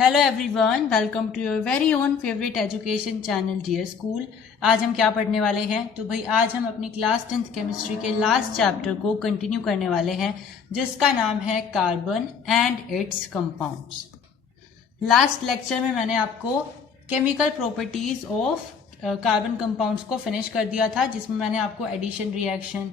Hello everyone, welcome to your very own favourite education channel Dear School. आज हम क्या पढ़ने वाले हैं? तो भाई आज हम अपनी क्लास 10th केमिस्ट्री के लास्ट चैप्टर को कंटिन्यू करने वाले हैं, जिसका नाम है carbon and it's compounds. Last lecture में मैंने आपको chemical properties of carbon compounds को फिनिश कर दिया था, जिसमें मैंने आपको एडिशन रिएक्शन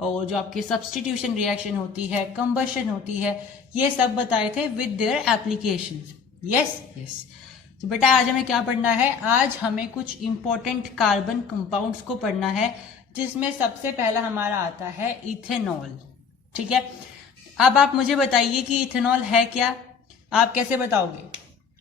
और जो आपकी सब्स्टिट्यूशन रिएक्शन होती है, कंबशन होती है, ये सब बताए थे विद देयर एप्लीकेशंस। यस। तो बेटा आज हमें क्या पढ़ना है? आज हमें कुछ इंपॉर्टेंट कार्बन कंपाउंड्स को पढ़ना है, जिसमें सबसे पहला हमारा आता है इथेनॉल। ठीक है, अब आप मुझे बताइए कि इथेनॉल है क्या? आप कैसे बताओगे?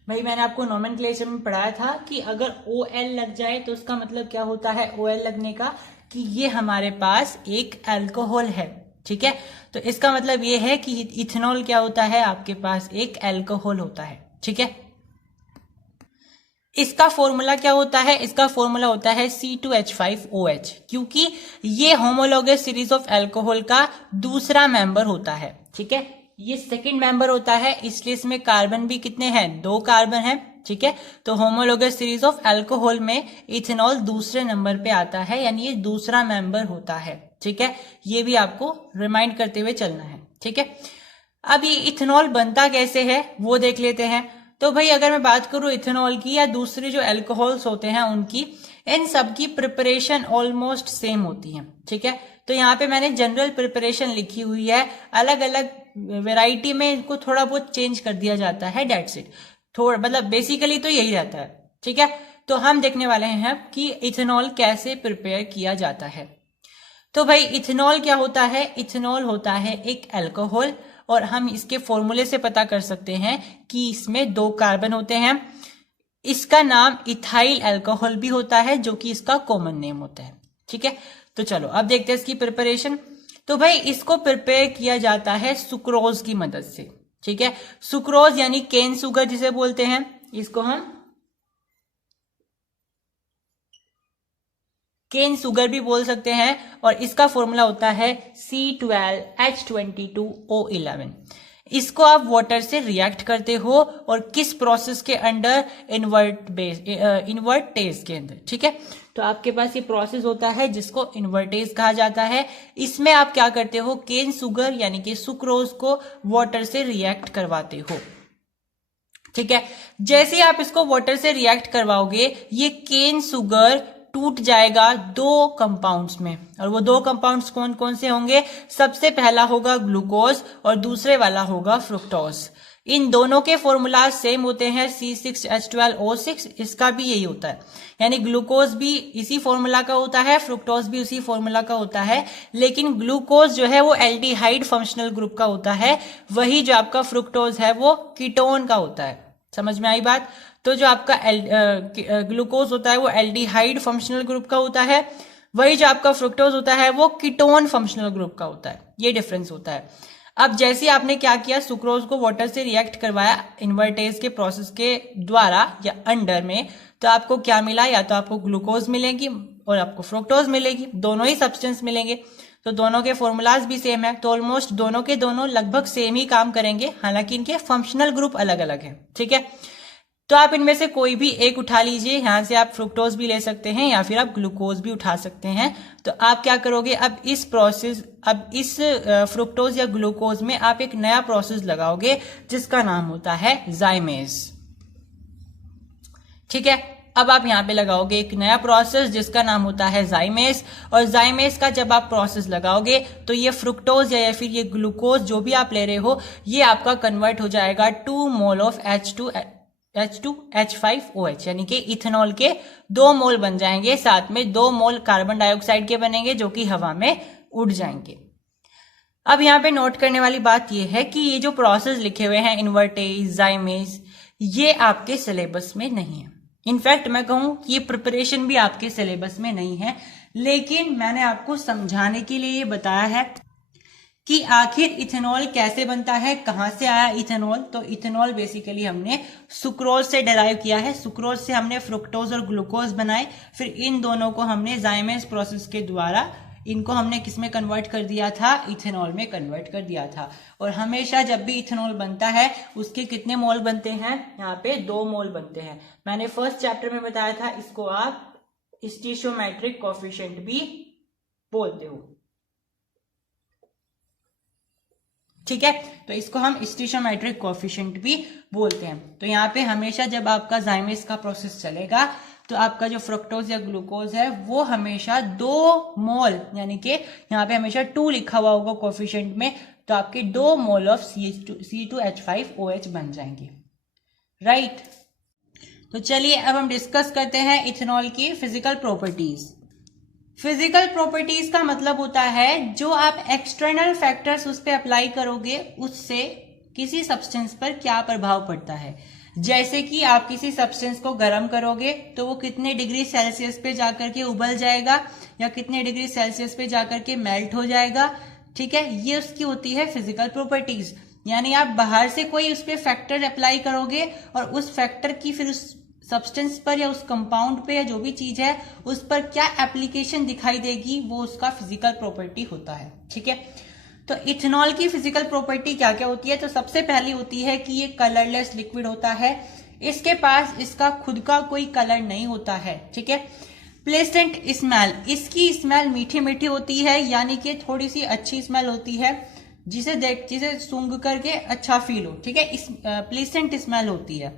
भाई मैंने आपको नोमेनक्लेचर में पढ़ाया था कि अगर OL लग जाए तो उसका मतलब क्या होता है OL लगने का, कि ये हमारे पास एक अल्कोहल है। ठीक है, तो इसका मतलब ये है कि इथेनॉल क्या होता है, आपके पास एक अल्कोहल होता है। ठीक है, इसका फॉर्मूला क्या होता है? इसका फॉर्मूला होता है C2H5OH, क्योंकि ये होमोलॉगस सीरीज ऑफ अल्कोहल का दूसरा मेंबर होता है। ठीक है, ये सेकंड मेंबर होता है, इसलिए इसमें कार्बन भी कितने हैं? 2 कार्बन हैं। ठीक है, तो होमोलॉगस सीरीज ऑफ अल्कोहल में इथेनॉल दूसरे नंबर पे आता है, यानी ये दूसरा मेंबर होता है। ठीक है, ये भी आपको रिमाइंड करते हुए चलना है। ठीक है, अब ये इथेनॉल बनता कैसे है वो देख लेते हैं। तो भाई अगर मैं बात करूं इथेनॉल की या दूसरे जो अल्कोहल्स होते हैं उनकी, इन सब की प्रिपरेशन ऑलमोस्ट सेम होती है। ठीक है, तो यहाँ पे मैंने जनरल प्रिपरेशन लिखी हुई है, अलग अलग वेराइटी में इनको थोड़ा बहुत चेंज कर दिया जाता है, डेट्स इट। थोड़ा मतलब बेसिकली तो यही रहता है। ठीक है, तो हम देखने वाले हैं कि इथेनॉल कैसे प्रिपेयर किया जाता है। तो भाई इथेनॉल क्या होता है? इथेनॉल होता है एक अल्कोहल, और हम इसके फॉर्मूले से पता कर सकते हैं कि इसमें 2 कार्बन होते हैं। इसका नाम इथाइल अल्कोहल भी होता है, जो कि इसका कॉमन नेम होता है। ठीक है, तो चलो अब देखते हैं इसकी प्रिपरेशन। तो भाई इसको प्रिपेयर किया जाता है सुक्रोज की मदद से। ठीक है, सुक्रोज यानी केन शुगर जिसे बोलते हैं, इसको हम केन शुगर भी बोल सकते हैं, और इसका फॉर्मूला होता है C12H22O11। इसको आप वाटर से रिएक्ट करते हो, और किस प्रोसेस के अंडर? इन्वर्टेज के अंदर। ठीक है, तो आपके पास ये प्रोसेस होता है जिसको इन्वर्टेज कहा जाता है। इसमें आप क्या करते हो? केन शुगर यानी कि सुक्रोज को वाटर से रिएक्ट करवाते हो। ठीक है, जैसे ही आप इसको वाटर से रिएक्ट करवाओगे, ये केन शुगर टूट जाएगा 2 कंपाउंड्स में, और वो 2 कंपाउंड्स कौन कौन से होंगे? सबसे पहला होगा ग्लूकोज और दूसरे वाला होगा फ्रुक्टोज। इन दोनों के फॉर्मूला सेम होते हैं, C6H12O6। इसका भी यही होता है, यानी ग्लूकोज भी इसी फॉर्मूला का होता है, फ्रुक्टोज भी उसी फॉर्मूला का होता है, लेकिन ग्लूकोज जो है वो एल्डिहाइड फंक्शनल ग्रुप का होता है, वही जो आपका फ्रुक्टोज है वो कीटोन का होता है। समझ में आई बात? तो जो आपका ग्लूकोज होता है वो एल्डिहाइड फंक्शनल ग्रुप का होता है, वही जो आपका फ्रुक्टोज होता है वो कीटोन फंक्शनल ग्रुप का होता है। ये डिफरेंस होता है। अब जैसे ही आपने क्या किया, सुक्रोज को वाटर से रिएक्ट करवाया इन्वर्टेज के प्रोसेस के द्वारा या अंडर में, तो आपको क्या मिला? या तो आपको ग्लूकोज मिलेगी और आपको फ्रुक्टोज मिलेगी, दोनों ही सब्सटेंस मिलेंगे। तो दोनों के फॉर्मूलाज भी सेम है, तो ऑलमोस्ट दोनों के दोनों लगभग सेम ही काम करेंगे, हालांकि इनके फंक्शनल ग्रुप अलग अलग है। ठीक है, तो आप इनमें से कोई भी एक उठा लीजिए। यहां से आप फ्रुक्टोज भी ले सकते हैं या फिर आप ग्लूकोज भी उठा सकते हैं। तो आप क्या करोगे? अब इस फ्रुक्टोज या ग्लूकोज में आप एक नया प्रोसेस लगाओगे, जिसका नाम होता है जाइमेज। ठीक है, अब आप यहां पे लगाओगे एक नया प्रोसेस जिसका नाम होता है जाइमेज, और जाइमेज का जब आप प्रोसेस लगाओगे तो ये फ्रुक्टोज या फिर ये ग्लूकोज जो भी आप ले रहे हो, ये आपका कन्वर्ट हो जाएगा 2 मोल ऑफ H2H5OH, यानी कि इथेनॉल के 2 मोल बन जाएंगे, साथ में 2 मोल कार्बन डाइऑक्साइड के बनेंगे, जो कि हवा में उड़ जाएंगे। अब यहाँ पे नोट करने वाली बात यह है कि ये जो प्रोसेस लिखे हुए हैं इन्वर्टेज, जाइमेज, ये आपके सिलेबस में नहीं है। इनफैक्ट मैं कहूं कि ये प्रिपरेशन भी आपके सिलेबस में नहीं है, लेकिन मैंने आपको समझाने के लिए ये बताया है कि आखिर इथेनॉल कैसे बनता है, कहां से आया इथेनॉल। तो इथेनॉल बेसिकली हमने सुक्रोज से डेराइव किया है, सुक्रोज से हमने फ्रुक्टोज और ग्लूकोज बनाए, फिर इन दोनों को हमने जाइमेज प्रोसेस के द्वारा इनको हमने किस में कन्वर्ट कर दिया था, इथेनॉल में कन्वर्ट कर दिया था। और हमेशा जब भी इथेनॉल बनता है उसके कितने मोल बनते हैं, यहाँ पे 2 मोल बनते हैं। मैंने फर्स्ट चैप्टर में बताया था, इसको आप स्टीशियोमेट्रिक कोफिशिएंट भी बोलते हो, ठीक है। तो इसको हम स्टीशियोमेट्रिक कोफिशिएंट भी बोलते हैं। तो यहाँ पे हमेशा जब आपका जाइमेस का प्रोसेस चलेगा तो आपका जो फ्रक्टोज या ग्लूकोज है वो हमेशा 2 मोल, यानी कि यहाँ पे हमेशा 2 लिखा हुआ होगा कोफिशिएंट में, तो आपके 2 मोल ऑफ C2H5OH बन जाएंगे, राइट। तो चलिए अब हम डिस्कस करते हैं इथेनॉल की फिजिकल प्रॉपर्टीज। फिजिकल प्रॉपर्टीज का मतलब होता है जो आप एक्सटर्नल फैक्टर्स उस पर अप्लाई करोगे उससे किसी सब्सटेंस पर क्या प्रभाव पड़ता है। जैसे कि आप किसी सब्सटेंस को गर्म करोगे तो वो कितने डिग्री सेल्सियस पे जाकर के उबल जाएगा या कितने डिग्री सेल्सियस पे जाकर के मेल्ट हो जाएगा, ठीक है। ये उसकी होती है फिजिकल प्रॉपर्टीज। यानी आप बाहर से कोई उस पर फैक्टर अप्लाई करोगे और उस फैक्टर की फिर उस सब्सटेंस पर या उस कंपाउंड पे या जो भी चीज है उस पर क्या एप्लीकेशन दिखाई देगी, वो उसका फिजिकल प्रॉपर्टी होता है, ठीक है। तो इथेनॉल की फिजिकल प्रॉपर्टी क्या क्या होती है, तो सबसे पहली होती है कि ये कलरलेस लिक्विड होता है, इसके पास इसका खुद का कोई कलर नहीं होता है, ठीक है। प्लेसेंट स्मेल, इसकी स्मेल मीठी मीठी होती है, यानी कि थोड़ी सी अच्छी स्मेल होती है, जिसे सूंघ करके अच्छा फील हो, ठीक है। प्लेसेंट स्मेल होती है।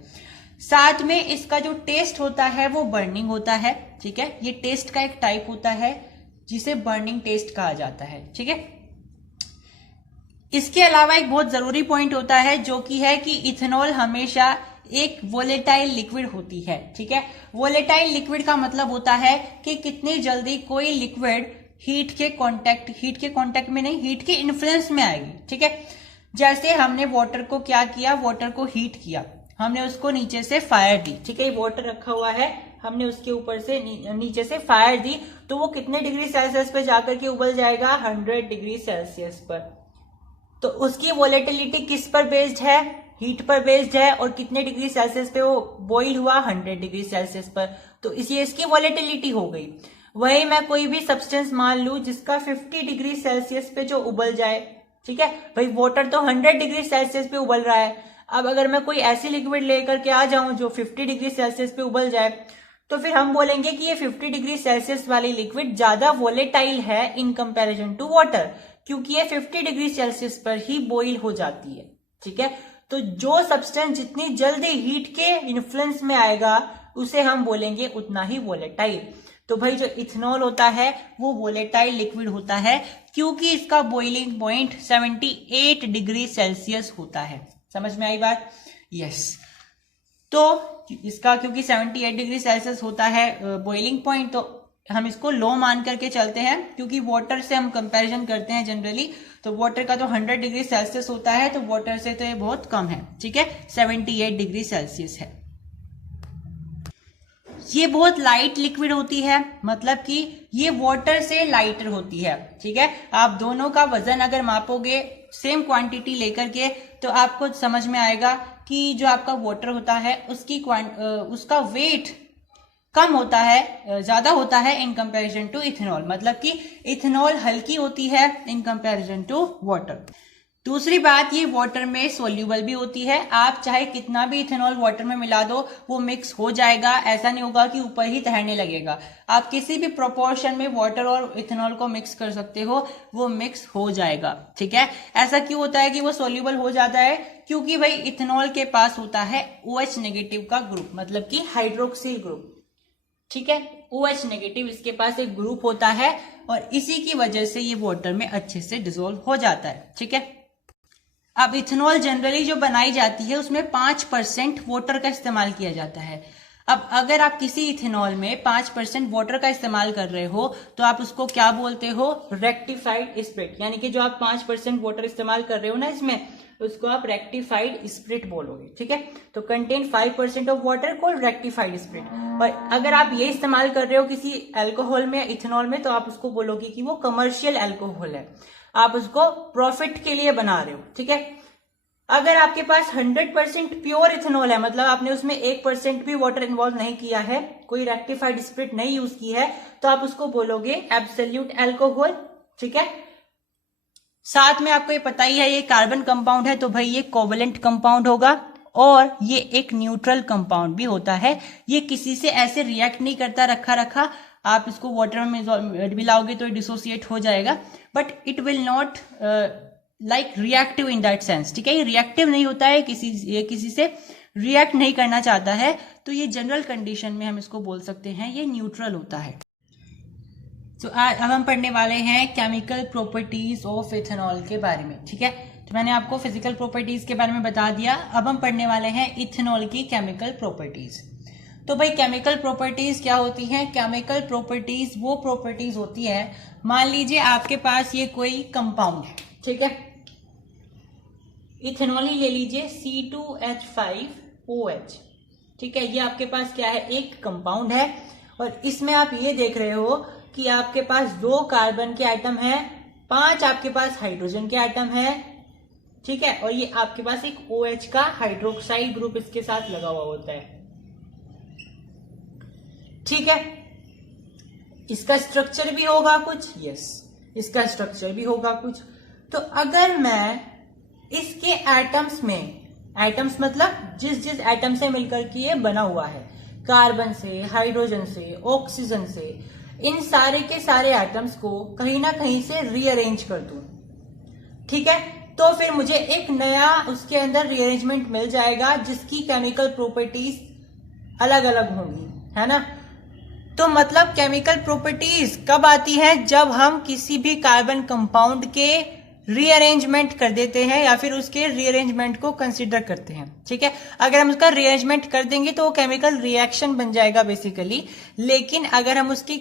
साथ में इसका जो टेस्ट होता है वो बर्निंग होता है, ठीक है। ये टेस्ट का एक टाइप होता है जिसे बर्निंग टेस्ट कहा जाता है, ठीक है। इसके अलावा एक बहुत जरूरी पॉइंट होता है जो कि है कि इथेनॉल हमेशा एक वोलेटाइल लिक्विड होती है, ठीक है। वोलेटाइल लिक्विड का मतलब होता है कि कितनी जल्दी कोई लिक्विड हीट के कांटेक्ट में नहीं, हीट के इन्फ्लुएंस में आएगी, ठीक है। जैसे हमने वाटर को क्या किया, वाटर को हीट किया, हमने उसको नीचे से फायर दी, ठीक है। वाटर रखा हुआ है, हमने उसके ऊपर से नीचे से फायर दी, तो वो कितने डिग्री सेल्सियस पे जाकर के उबल जाएगा, 100 डिग्री सेल्सियस पर। तो उसकी वोलेटिलिटी किस पर बेस्ड है, हीट पर बेस्ड है, और कितने डिग्री सेल्सियस पे वो बॉइल हुआ, 100 डिग्री सेल्सियस पर, तो इसी इसकी वोलेटिलिटी हो गई। वही मैं कोई भी सब्सटेंस मान लू जिसका 50 डिग्री सेल्सियस पे जो उबल जाए, ठीक है। भाई वाटर तो 100 डिग्री सेल्सियस पे उबल रहा है, अब अगर मैं कोई ऐसी लिक्विड लेकर के आ जाऊं जो 50 डिग्री सेल्सियस पे उबल जाए, तो फिर हम बोलेंगे कि ये 50 डिग्री सेल्सियस वाली लिक्विड ज्यादा वोलेटाइल है इन कंपैरिजन टू वाटर, क्योंकि ये 50 डिग्री सेल्सियस पर ही बॉइल हो जाती है, ठीक है। तो जो सब्सटेंस जितनी जल्दी हीट के इन्फ्लुएंस में आएगा उसे हम बोलेंगे उतना ही वोलेटाइल। तो भाई जो इथेनॉल होता है वो वोलेटाइल लिक्विड होता है क्योंकि इसका बॉइलिंग पॉइंट 78 डिग्री सेल्सियस होता है। समझ में आई बात? यस। तो इसका क्योंकि 78 डिग्री सेल्सियस होता है बॉइलिंग पॉइंट, तो हम इसको लो मान करके चलते हैं, क्योंकि वाटर से हम कंपैरिजन करते हैं जनरली, तो वाटर का तो 100 डिग्री सेल्सियस होता है, तो वाटर से तो ये बहुत कम है, ठीक है, 78 डिग्री सेल्सियस है। ये बहुत लाइट लिक्विड होती है, मतलब कि ये वाटर से लाइटर होती है, ठीक है। आप दोनों का वजन अगर मापोगे सेम क्वांटिटी लेकर के, तो आपको समझ में आएगा कि जो आपका वाटर होता है उसका वेट कम होता है, ज्यादा होता है इन कंपैरिजन टू इथेनॉल, मतलब कि इथेनॉल हल्की होती है इन कंपैरिजन टू वाटर। दूसरी बात, ये वाटर में सोल्यूबल भी होती है, आप चाहे कितना भी इथेनॉल वाटर में मिला दो वो मिक्स हो जाएगा, ऐसा नहीं होगा कि ऊपर ही तैरने लगेगा। आप किसी भी प्रोपोर्शन में वाटर और इथेनॉल को मिक्स कर सकते हो, वो मिक्स हो जाएगा, ठीक है। ऐसा क्यों होता है कि वो सोल्यूबल हो जाता है? क्योंकि भाई इथेनॉल के पास होता है OH नेगेटिव का ग्रुप, मतलब कि हाइड्रोक्सिल ग्रुप, ठीक है। OH नेगेटिव इसके पास एक ग्रुप होता है और इसी की वजह से ये वाटर में अच्छे से डिसॉल्व हो जाता है, ठीक है। अब इथेनॉल जनरली जो बनाई जाती है उसमें 5% वाटर का इस्तेमाल किया जाता है। अब अगर आप किसी इथेनॉल में 5% वाटर का इस्तेमाल कर रहे हो तो आप उसको क्या बोलते हो? रेक्टिफाइड स्प्रिट, यानी कि जो आप 5% वाटर इस्तेमाल कर रहे हो ना इसमें, उसको आप रेक्टिफाइड स्प्रिट बोलोगे, ठीक है। तो contain 5% of water called rectified spirit. और अगर आप ये इस्तेमाल कर रहे हो किसी अल्कोहल में, इथेनॉल में, तो आप उसको बोलोगे कि वो कमर्शियल अल्कोहल है, आप उसको प्रॉफिट के लिए बना रहे हो, ठीक है। अगर आपके पास 100% प्योर इथेनॉल है, मतलब आपने उसमें 1% भी वाटर इन्वॉल्व नहीं किया है, कोई रेक्टिफाइड स्पिरिट नहीं यूज की है, तो आप उसको बोलोगे एब्सोल्यूट अल्कोहल। ठीक है, साथ में आपको ये पता ही है ये कार्बन कंपाउंड है, तो भाई ये कोवलेंट कंपाउंड होगा, और ये एक न्यूट्रल कंपाउंड भी होता है। ये किसी से ऐसे रिएक्ट नहीं करता रखा रखा, आप इसको वाटर में मिलाओगे तो डिसोसिएट हो जाएगा, but it will not like reactive in that sense. ठीक है, ये रिएक्टिव नहीं होता है, किसी से रिएक्ट नहीं करना चाहता है, तो ये जनरल कंडीशन में हम इसको बोल सकते हैं ये न्यूट्रल होता है। तो अब हम पढ़ने वाले हैं केमिकल प्रॉपर्टीज ऑफ इथेनॉल के बारे में। ठीक है, तो मैंने आपको फिजिकल प्रॉपर्टीज के बारे में बता दिया, अब हम पढ़ने वाले हैं इथेनॉल की केमिकल प्रॉपर्टीज। तो भाई केमिकल प्रॉपर्टीज क्या होती हैं? केमिकल प्रॉपर्टीज वो प्रॉपर्टीज होती है, मान लीजिए आपके पास ये कोई कंपाउंड है, ठीक है, इथेनॉल ही ले लीजिए C2H5OH। ठीक है, ये आपके पास क्या है? एक कंपाउंड है, और इसमें आप ये देख रहे हो कि आपके पास 2 कार्बन के आइटम है, 5 आपके पास हाइड्रोजन के आइटम है। ठीक है, और ये आपके पास एक OH का हाइड्रोक्साइड ग्रुप इसके साथ लगा हुआ होता है। ठीक है, इसका स्ट्रक्चर भी होगा कुछ, यस, इसका स्ट्रक्चर भी होगा कुछ। तो अगर मैं इसके एटम्स में, एटम्स मतलब जिस जिस एटम से मिलकर के ये बना हुआ है, कार्बन से, हाइड्रोजन से, ऑक्सीजन से, इन सारे के सारे एटम्स को कहीं ना कहीं से रीअरेंज कर दूं, ठीक है, तो फिर मुझे एक नया उसके अंदर रीअरेंजमेंट मिल जाएगा जिसकी केमिकल प्रॉपर्टीज अलग अलग होंगी, है ना। तो मतलब केमिकल प्रॉपर्टीज कब आती है? जब हम किसी भी कार्बन कंपाउंड के रीअरेंजमेंट कर देते हैं या फिर उसके रीअरेंजमेंट को कंसीडर करते हैं। ठीक है, अगर हम उसका रीअरेंजमेंट कर देंगे तो वो केमिकल रिएक्शन बन जाएगा बेसिकली, लेकिन अगर हम उसकी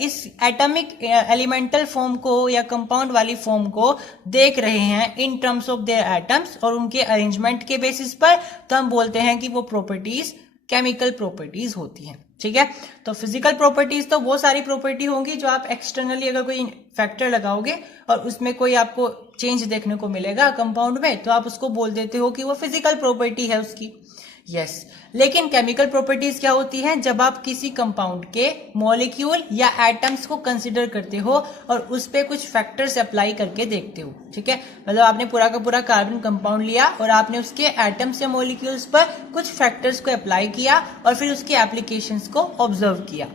इस एटॉमिक एलिमेंटल फॉर्म को या कंपाउंड वाली फॉर्म को देख रहे हैं in terms of their atoms और उनके अरेंजमेंट के बेसिस पर, तो हम बोलते हैं कि वो प्रॉपर्टीज केमिकल प्रॉपर्टीज होती हैं। ठीक है, तो फिजिकल प्रॉपर्टीज तो वो सारी प्रॉपर्टी होंगी जो आप एक्सटर्नली अगर कोई फैक्टर लगाओगे और उसमें कोई आपको चेंज देखने को मिलेगा कंपाउंड में, तो आप उसको बोल देते हो कि वो फिजिकल प्रॉपर्टी है उसकी, यस। लेकिन केमिकल प्रॉपर्टीज क्या होती हैं? जब आप किसी कंपाउंड के मॉलिक्यूल या एटम्स को कंसीडर करते हो और उस पर कुछ फैक्टर्स अप्लाई करके देखते हो। ठीक है, मतलब आपने पूरा का पूरा कार्बन कंपाउंड लिया और आपने उसके एटम्स या मॉलिक्यूल्स पर कुछ फैक्टर्स को अप्लाई किया और फिर उसके एप्लीकेशंस को ऑब्जर्व किया।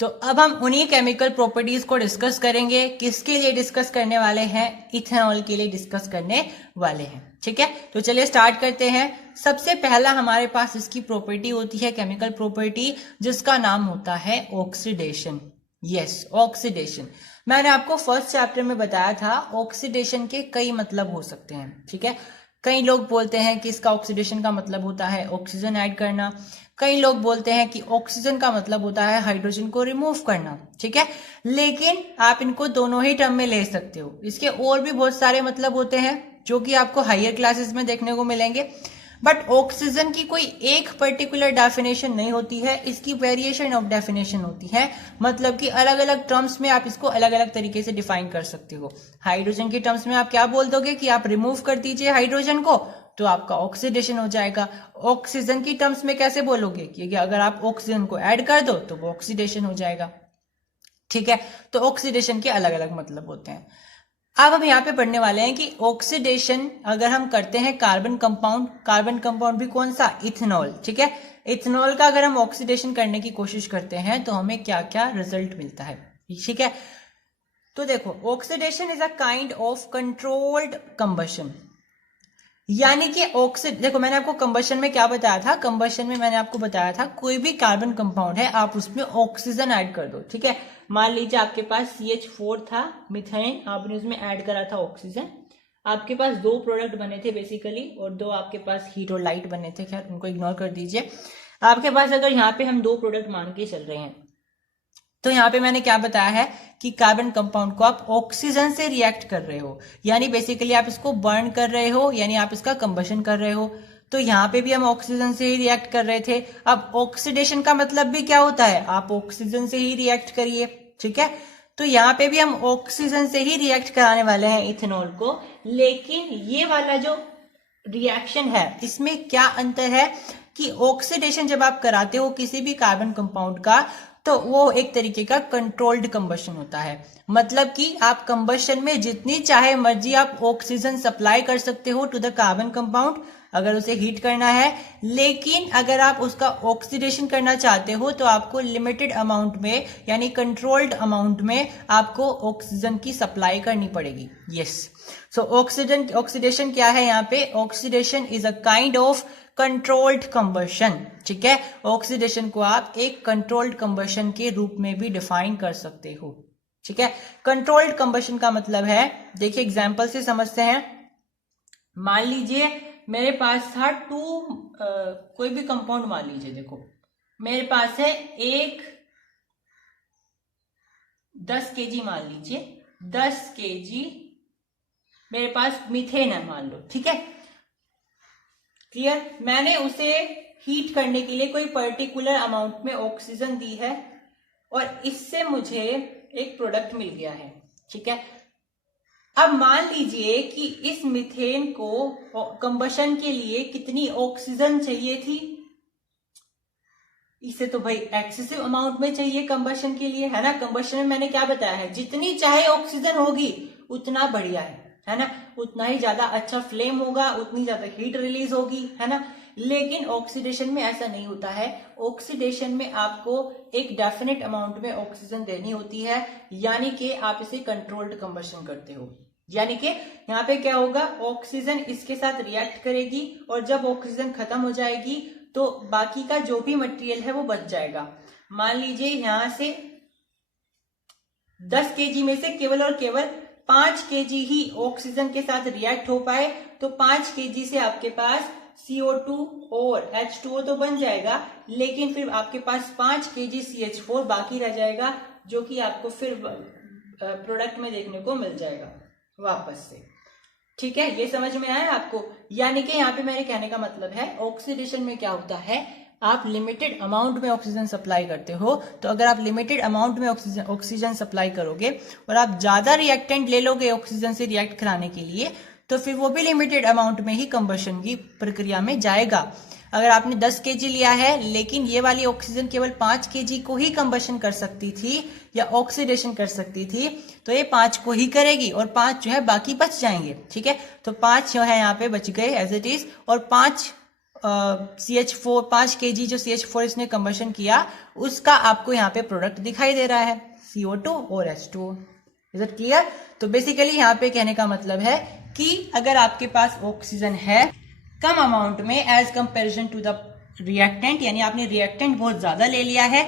तो अब हम उन्हीं केमिकल प्रॉपर्टीज को डिस्कस करेंगे। किसके लिए डिस्कस करने वाले हैं? इथेनॉल के लिए डिस्कस करने वाले हैं। ठीक है, तो चलिए स्टार्ट करते हैं। सबसे पहला हमारे पास इसकी प्रॉपर्टी होती है, केमिकल प्रॉपर्टी, जिसका नाम होता है ऑक्सीडेशन। Yes, oxidation. मैंने आपको फर्स्ट चैप्टर में बताया था ऑक्सीडेशन के कई मतलब हो सकते हैं। ठीक है, कई लोग बोलते हैं कि इसका ऑक्सीडेशन का मतलब होता है ऑक्सीजन ऐड करना, कई लोग बोलते हैं कि ऑक्सीजन का मतलब होता है हाइड्रोजन को रिमूव करना। ठीक है, लेकिन आप इनको दोनों ही टर्म में ले सकते हो। इसके और भी बहुत सारे मतलब होते हैं जो कि आपको हायर क्लासेस में देखने को मिलेंगे, बट ऑक्सीजन की कोई एक पर्टिकुलर डेफिनेशन नहीं होती है, इसकी वेरिएशन ऑफ डेफिनेशन होती है। मतलब कि अलग अलग टर्म्स में आप इसको अलग अलग तरीके से डिफाइन कर सकते हो। हाइड्रोजन की टर्म्स में आप क्या बोल दोगे कि आप रिमूव कर दीजिए हाइड्रोजन को, तो आपका ऑक्सीडेशन हो जाएगा। ऑक्सीजन की टर्म्स में कैसे बोलोगे कि अगर आप ऑक्सीजन को ऐड कर दो तो वो ऑक्सीडेशन हो जाएगा। ठीक है, तो ऑक्सीडेशन के अलग अलग मतलब होते हैं। अब हम यहाँ पे पढ़ने वाले हैं कि ऑक्सीडेशन अगर हम करते हैं कार्बन कंपाउंड भी कौन सा? इथेनॉल। ठीक है, इथेनॉल का अगर हम ऑक्सीडेशन करने की कोशिश करते हैं तो हमें क्या क्या रिजल्ट मिलता है। ठीक है, तो देखो, oxidation is a kind of controlled combustion, यानी कि देखो मैंने आपको कंबशन में क्या बताया था? कंबशन में मैंने आपको बताया था कोई भी कार्बन कंपाउंड है आप उसमें ऑक्सीजन ऐड कर दो। ठीक है, मान लीजिए आपके पास CH4 था, मिथाइन, आपने उसमें ऐड करा था ऑक्सीजन। आपके पास 2 प्रोडक्ट बने थे बेसिकली, और 2 आपके पास हीट और लाइट बने थे, खैर उनको इग्नोर कर दीजिए। आपके पास अगर यहाँ पे हम 2 प्रोडक्ट मान के चल रहे हैं, तो यहाँ पे मैंने क्या बताया है कि कार्बन कंपाउंड को आप ऑक्सीजन से रिएक्ट कर रहे हो, यानी बेसिकली आप इसको बर्न कर रहे हो, यानी आप इसका कंबशन कर रहे हो। तो यहाँ पे भी हम ऑक्सीजन से ही रिएक्ट कर रहे थे। अब ऑक्सीडेशन का मतलब भी क्या होता है? आप ऑक्सीजन से ही रिएक्ट करिए। ठीक है, तो यहाँ पे भी हम ऑक्सीजन से ही रिएक्ट कराने वाले हैं इथेनॉल को, लेकिन ये वाला जो रिएक्शन है इसमें क्या अंतर है कि ऑक्सीडेशन जब आप कराते हो किसी भी कार्बन कंपाउंड का तो वो एक तरीके का कंट्रोल्ड कंबशन होता है। मतलब कि आप कंबशन में जितनी चाहे मर्जी आप ऑक्सीजन सप्लाई कर सकते हो टू द कार्बन कंपाउंड अगर उसे हीट करना है, लेकिन अगर आप उसका ऑक्सीडेशन करना चाहते हो तो आपको लिमिटेड अमाउंट में यानी कंट्रोल्ड अमाउंट में आपको ऑक्सीजन की सप्लाई करनी पड़ेगी। यस, सो ऑक्सीडेशन क्या है यहाँ पे? Oxidation is a kind of controlled combustion. ठीक है, ऑक्सीडेशन को आप एक कंट्रोल्ड कंबशन के रूप में भी डिफाइन कर सकते हो। ठीक है, कंट्रोल्ड कंबशन का मतलब है, देखिए एग्जांपल से समझते हैं। मान लीजिए मेरे पास था कोई भी कंपाउंड मान लीजिए, देखो मेरे पास है एक 10 kg मान लीजिए 10 kg मेरे पास मीथेन है मान लो। ठीक है, क्लियर? मैंने उसे हीट करने के लिए कोई पर्टिकुलर अमाउंट में ऑक्सीजन दी है और इससे मुझे एक प्रोडक्ट मिल गया है। ठीक है, अब मान लीजिए कि इस मीथेन को कंबशन के लिए कितनी ऑक्सीजन चाहिए थी? इसे तो भाई एक्सेसिव अमाउंट में चाहिए कंबशन के लिए, है ना। कंबशन में मैंने क्या बताया है, जितनी चाहे ऑक्सीजन होगी उतना बढ़िया है ना, उतना ही ज्यादा अच्छा फ्लेम होगा, उतनी ज्यादा हीट रिलीज होगी, है ना। लेकिन ऑक्सीडेशन में ऐसा नहीं होता है। ऑक्सीडेशन में आपको एक डेफिनेट अमाउंट में ऑक्सीजन देनी होती है, यानी कि आप इसे कंट्रोल्ड कंबशन करते हो। यानी कि यहाँ पे क्या होगा, ऑक्सीजन इसके साथ रिएक्ट करेगी और जब ऑक्सीजन खत्म हो जाएगी तो बाकी का जो भी मटेरियल है वो बच जाएगा। मान लीजिए यहां से 10 kg में से केवल और केवल 5 kg ही ऑक्सीजन के साथ रिएक्ट हो पाए, तो 5 kg से आपके पास CO2 और H2O तो बन जाएगा, लेकिन फिर आपके पास 5 kg CH4 बाकी रह जाएगा, जो कि आपको फिर प्रोडक्ट में देखने को मिल जाएगा वापस से। ठीक है, ये समझ में आया आपको? यानी कि यहाँ पे मेरे कहने का मतलब है, ऑक्सीडेशन में क्या होता है, आप लिमिटेड अमाउंट में ऑक्सीजन सप्लाई करते हो। तो अगर आप लिमिटेड अमाउंट में ऑक्सीजन सप्लाई करोगे और आप ज्यादा रिएक्टेंट ले लोगे ऑक्सीजन से रिएक्ट कराने के लिए, तो फिर वो भी लिमिटेड अमाउंट में ही कंबशन की प्रक्रिया में जाएगा। अगर आपने 10 kg लिया है लेकिन ये वाली ऑक्सीजन केवल 5 kg को ही कंबशन कर सकती थी या ऑक्सीडेशन कर सकती थी, तो ये 5 को ही करेगी और 5 जो है बाकी बच जाएंगे। ठीक है, तो 5 जो है यहाँ पे बच गए एज इट इज, और 5 CH4 5 kg जो CH4 इसने कंबशन किया उसका आपको यहाँ पे प्रोडक्ट दिखाई दे रहा है, CO2 और H2O। Is it clear? तो बेसिकली यहाँ पे कहने का मतलब है कि अगर आपके पास ऑक्सीजन है कम अमाउंट में as comparison to the reactant, यानी आपने रिएक्टेंट बहुत ज्यादा ले लिया है,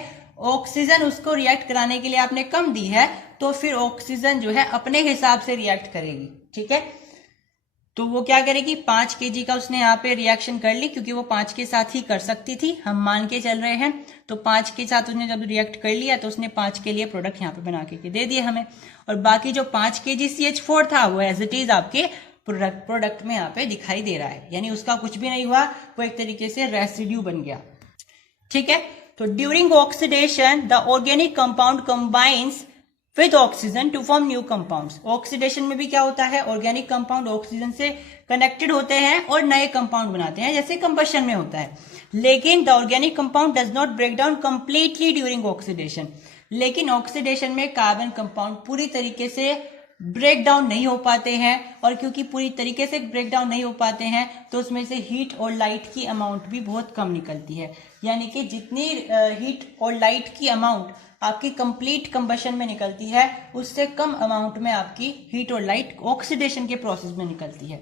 ऑक्सीजन उसको रिएक्ट कराने के लिए आपने कम दी है, तो फिर ऑक्सीजन जो है अपने हिसाब से रिएक्ट करेगी। ठीक है, तो वो क्या करेगी, 5 kg का उसने यहाँ पे रिएक्शन कर ली, क्योंकि वो 5 के साथ ही कर सकती थी, हम मान के चल रहे हैं। तो 5 के साथ उसने जब रिएक्ट कर लिया तो उसने 5 के लिए प्रोडक्ट यहाँ पे बना के दे दिए हमें, और बाकी जो 5 kg CH4 था वो एज इट इज आपके प्रोडक्ट में यहाँ पे दिखाई दे रहा है, यानी उसका कुछ भी नहीं हुआ, वो एक तरीके से रेसिड्यू बन गया। ठीक है, तो during oxidation the organic compound combines with oxygen to form new compounds. Oxidation में भी क्या होता है, ऑर्गेनिक कंपाउंड ऑक्सीजन से कनेक्टेड होते हैं और नए कंपाउंड बनाते हैं, जैसे कंबशन में होता है। लेकिन the organic compound does not break down completely during oxidation. लेकिन ऑक्सीडेशन में कार्बन कंपाउंड पूरी तरीके से ब्रेक डाउन नहीं हो पाते हैं, और क्योंकि पूरी तरीके से ब्रेक डाउन नहीं हो पाते हैं तो उसमें से हीट और लाइट की अमाउंट भी बहुत कम निकलती है। यानी कि जितनी हीट और लाइट की अमाउंट आपकी कंप्लीट कंबशन में निकलती है, उससे कम अमाउंट में आपकी हीट और लाइट ऑक्सीडेशन के प्रोसेस में निकलती है।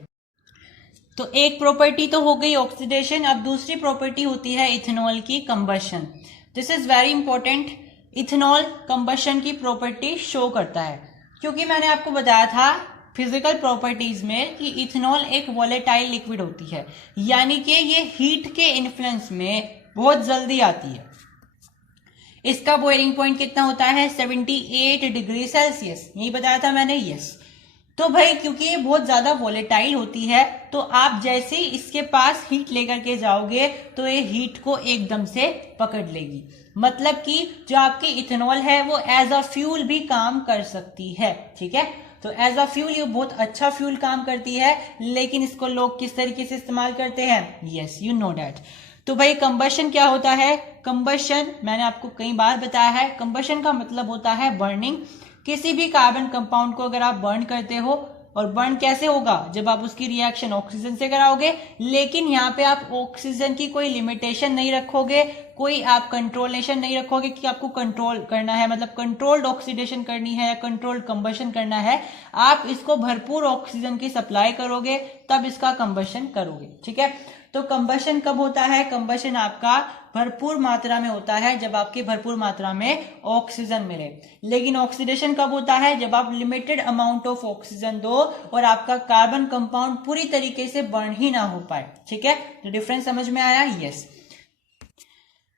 तो एक प्रॉपर्टी तो हो गई ऑक्सीडेशन। अब दूसरी प्रॉपर्टी होती है इथेनॉल की combustion. This is very important. Ethanol combustion की प्रॉपर्टी शो करता है, क्योंकि मैंने आपको बताया था फिजिकल प्रॉपर्टीज में कि इथेनॉल एक वॉलेटाइल लिक्विड होती है, यानी कि ये हीट के इन्फ्लुएंस में बहुत जल्दी आती है। इसका बॉइलिंग पॉइंट कितना होता है, 78 डिग्री सेल्सियस, यही बताया था मैंने। यस, तो भाई क्योंकि ये बहुत ज्यादा वॉलेटाइल होती है, तो आप जैसे ही इसके पास हीट लेकर के जाओगे तो ये हीट को एकदम से पकड़ लेगी। मतलब कि जो आपकी इथेनॉल है वो एज अ फ्यूल भी काम कर सकती है। ठीक है, तो एज अ फ्यूल ये बहुत अच्छा फ्यूल काम करती है, लेकिन इसको लोग किस तरीके से इस्तेमाल करते हैं? Yes, you know that. तो भाई कंबशन क्या होता है? कंबशन मैंने आपको कई बार बताया है, कंबशन का मतलब होता है बर्निंग। किसी भी कार्बन कंपाउंड को अगर आप बर्न करते हो, और बर्न कैसे होगा? जब आप उसकी रिएक्शन ऑक्सीजन से कराओगे, लेकिन यहाँ पे आप ऑक्सीजन की कोई लिमिटेशन नहीं रखोगे, कोई आप कंट्रोलेशन नहीं रखोगे कि आपको कंट्रोल करना है, मतलब कंट्रोल्ड ऑक्सीडेशन करनी है या कंट्रोल्ड कंबशन करना है। आप इसको भरपूर ऑक्सीजन की सप्लाई करोगे तब इसका कंबशन करोगे, ठीक है। तो कंबशन कब होता है? कंबशन आपका भरपूर मात्रा में होता है जब आपकी भरपूर मात्रा में ऑक्सीजन मिले। लेकिन ऑक्सीडेशन कब होता है? जब आप लिमिटेड अमाउंट ऑफ ऑक्सीजन दो और आपका कार्बन कंपाउंड पूरी तरीके से बर्न ही ना हो पाए, ठीक है। तो डिफरेंस समझ में आया? यस।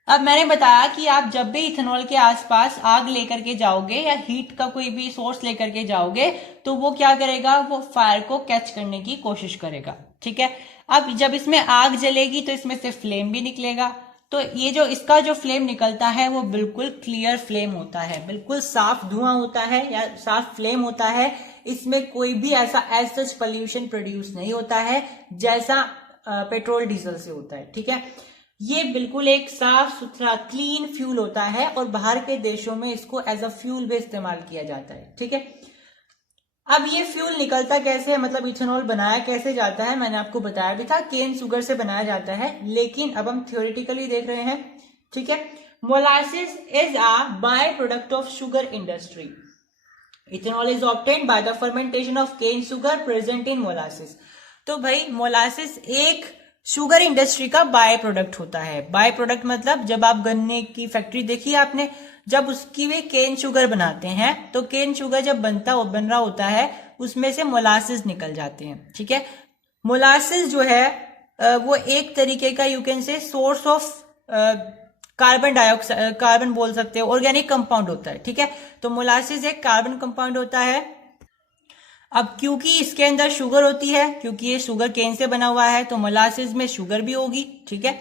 अब मैंने बताया कि आप जब भी इथेनॉल के आसपास आग लेकर के जाओगे या हीट का कोई भी सोर्स लेकर के जाओगे, तो वो क्या करेगा? वो फायर को कैच करने की कोशिश करेगा, ठीक है। अब जब इसमें आग जलेगी तो इसमें से फ्लेम भी निकलेगा। तो ये जो इसका जो फ्लेम निकलता है वो बिल्कुल क्लियर फ्लेम होता है, बिल्कुल साफ धुआं होता है या साफ फ्लेम होता है। इसमें कोई भी ऐसा एज सच पोल्यूशन प्रोड्यूस नहीं होता है जैसा पेट्रोल डीजल से होता है, ठीक है। ये बिल्कुल एक साफ सुथरा क्लीन फ्यूल होता है और बाहर के देशों में इसको एज अ फ्यूल भी इस्तेमाल किया जाता है, ठीक है। अब ये फ्यूल निकलता कैसे है, मतलब इथेनॉल बनाया कैसे जाता है? मैंने आपको बताया भी था, केन शुगर से बनाया जाता है, लेकिन अब हम थ्योरेटिकली देख रहे हैं, ठीक है। Molasses is a by product of sugar industry. Ethanol is obtained by the fermentation of cane sugar present in molasses. तो भाई मोलासिस एक शुगर इंडस्ट्री का बाय प्रोडक्ट होता है। बाय प्रोडक्ट मतलब जब आप गन्ने की फैक्ट्री देखी आपने, जब उसकी वे केन शुगर बनाते हैं, तो केन शुगर जब बन रहा होता है उसमें से मोलासिस निकल जाते हैं, ठीक है। मोलासिस जो है वो एक तरीके का you can say source of carbon dioxide, carbon बोल सकते हो, ऑर्गेनिक कंपाउंड होता है, ठीक है। तो मोलासिस एक कार्बन कंपाउंड होता है। अब क्योंकि इसके अंदर शुगर होती है, क्योंकि ये शुगर केन से बना हुआ है, तो मोलासिस में शुगर भी होगी, ठीक है।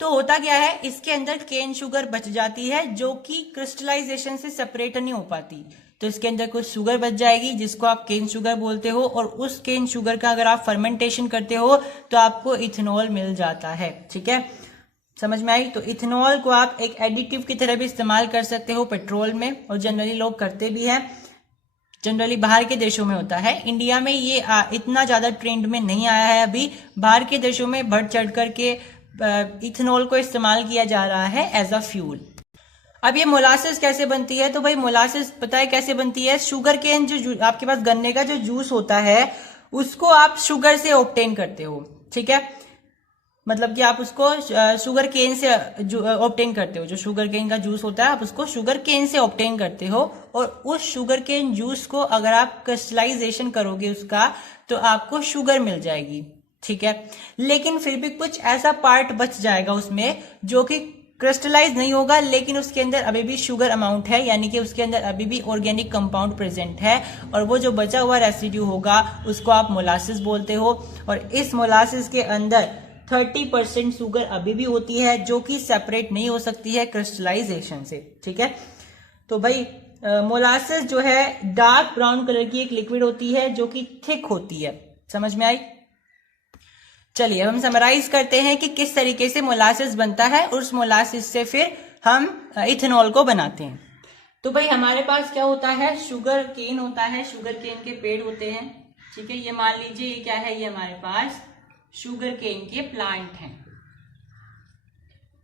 तो होता क्या है, इसके अंदर केन शुगर बच जाती है जो कि क्रिस्टलाइजेशन से सेपरेट नहीं हो पाती। तो इसके अंदर कुछ शुगर बच जाएगी जिसको आप केन शुगर बोलते हो, और उस केन शुगर का अगर आप फर्मेंटेशन करते हो तो आपको इथेनॉल मिल जाता है, ठीक है। समझ में आई? तो इथेनॉल को आप एक एडिटिव की तरह भी इस्तेमाल कर सकते हो पेट्रोल में, और जनरली लोग करते भी हैं। जनरली बाहर के देशों में होता है, इंडिया में ये इतना ज्यादा ट्रेंड में नहीं आया है अभी। बाहर के देशों में बढ़ चढ़ करके इथेनॉल को इस्तेमाल किया जा रहा है एज अ फ्यूल। अब ये मोलासिस कैसे बनती है? तो भाई मोलासिस पता है कैसे बनती है? शुगर केन जो आपके पास गन्ने का जो जूस होता है उसको आप शुगर से ऑब्टेन करते हो, ठीक है। मतलब कि आप उसको शुगर केन से ऑब्टेन करते हो, जो शुगर केन का जूस होता है आप उसको शुगर केन से ऑब्टेन करते हो, और उस शुगर केन जूस को अगर आप क्रिस्टलाइजेशन करोगे उसका, तो आपको शुगर मिल जाएगी, ठीक है। लेकिन फिर भी कुछ ऐसा पार्ट बच जाएगा उसमें जो कि क्रिस्टलाइज नहीं होगा, लेकिन उसके अंदर अभी भी शुगर अमाउंट है, यानी कि उसके अंदर अभी भी ऑर्गेनिक कंपाउंड प्रेजेंट है, और वो जो बचा हुआ रेसिड्यू होगा उसको आप मोलासिस बोलते हो। और इस मोलासिस के अंदर 30% शुगर अभी भी होती है जो कि सेपरेट नहीं हो सकती है क्रिस्टलाइजेशन से, ठीक है। तो भाई मोलासिस जो है डार्क ब्राउन कलर की एक लिक्विड होती है जो कि थिक होती है। समझ में आई? चलिए हम समराइज करते हैं कि किस तरीके से मोलासिस बनता है, और उस मोलासिस से फिर हम इथेनॉल को बनाते हैं। तो भाई हमारे पास क्या होता है? शुगर केन होता है, शुगर केन के पेड़ होते हैं, ठीक है। ये मान लीजिए ये क्या है, ये हमारे पास शुगर केन के प्लांट हैं,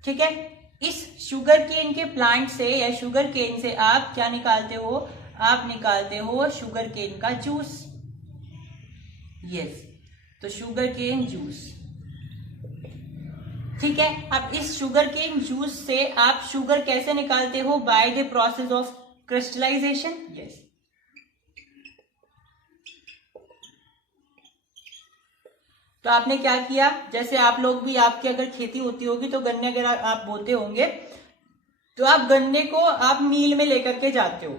ठीक है। इस शुगर केन के प्लांट से या शुगर केन से आप क्या निकालते हो? आप निकालते हो शुगर केन का जूस, यस। तो शुगर केन जूस, ठीक है। अब इस शुगर केन जूस से आप शुगर कैसे निकालते हो? By the process of crystallization, yes. तो आपने क्या किया, जैसे आप लोग भी, आपकी अगर खेती होती होगी तो गन्ने अगर आप बोते होंगे तो आप गन्ने को आप मील में लेकर के जाते हो,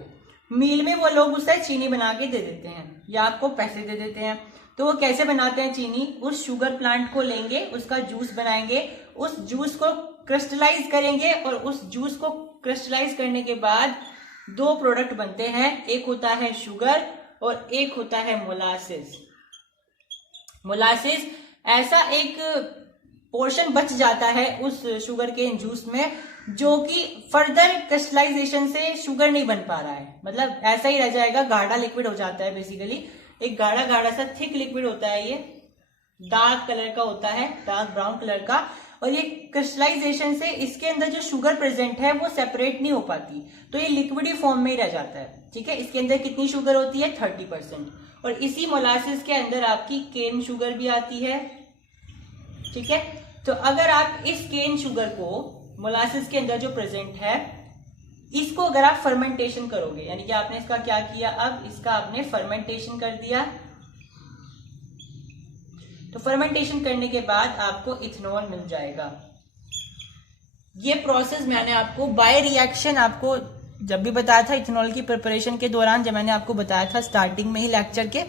मील में वो लोग उससे चीनी बना के दे देते हैं या आपको पैसे दे देते हैं। तो वो कैसे बनाते हैं चीनी? उस शुगर प्लांट को लेंगे, उसका जूस बनाएंगे, उस जूस को क्रिस्टलाइज करेंगे, और उस जूस को क्रिस्टलाइज करने के बाद दो प्रोडक्ट बनते हैं। एक होता है शुगर और एक होता है मोलासिस। मोलासिस ऐसा एक पोर्शन बच जाता है उस शुगर केन जूस में जो कि फर्दर क्रिस्टलाइजेशन से शुगर नहीं बन पा रहा है, मतलब ऐसा ही रह जाएगा, गाढ़ा लिक्विड हो जाता है। बेसिकली एक गाढ़ा गाढ़ा सा थिक लिक्विड होता है, ये डार्क कलर का होता है, डार्क ब्राउन कलर का, और ये क्रिस्टलाइजेशन से इसके अंदर जो शुगर प्रेजेंट है वो सेपरेट नहीं हो पाती, तो ये लिक्विडी फॉर्म में ही रह जाता है। ठीक है, इसके अंदर कितनी शुगर होती है? 30%। और इसी मोलासिस के अंदर आपकी केन शुगर भी आती है। ठीक है, तो अगर आप इस केन शुगर को मोलासिस के अंदर जो प्रेजेंट है इसको अगर आप फर्मेंटेशन करोगे, यानी कि आपने इसका क्या किया, अब इसका आपने फर्मेंटेशन कर दिया, तो फर्मेंटेशन करने के बाद आपको इथेनॉल मिल जाएगा। ये प्रोसेस मैंने आपको बाय रिएक्शन आपको जब भी बताया था इथेनॉल की प्रिपरेशन के दौरान, जब मैंने आपको बताया था स्टार्टिंग में ही लेक्चर के,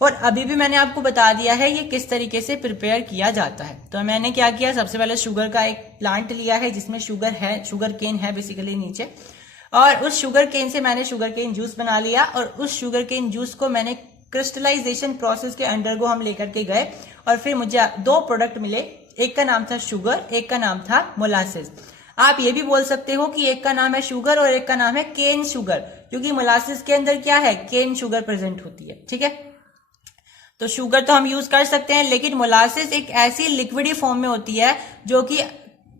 और अभी भी मैंने आपको बता दिया है ये किस तरीके से प्रिपेयर किया जाता है। तो मैंने क्या किया, सबसे पहले शुगर का एक प्लांट लिया है जिसमें शुगर है, शुगर केन है बेसिकली नीचे, और उस शुगर केन से मैंने शुगर केन जूस बना लिया, और उस शुगर केन जूस को मैंने क्रिस्टलाइजेशन प्रोसेस के अंडर को हम लेकर के गए, और फिर मुझे दो प्रोडक्ट मिले, एक का नाम था शुगर, एक का नाम था मोलासिस। आप ये भी बोल सकते हो कि एक का नाम है शुगर और एक का नाम है केन शुगर, क्योंकि मोलासिस के अंदर क्या है, केन शुगर प्रेजेंट होती है। ठीक है, तो शुगर तो हम यूज कर सकते हैं, लेकिन मोलासिस एक ऐसी लिक्विडी फॉर्म में होती है जो कि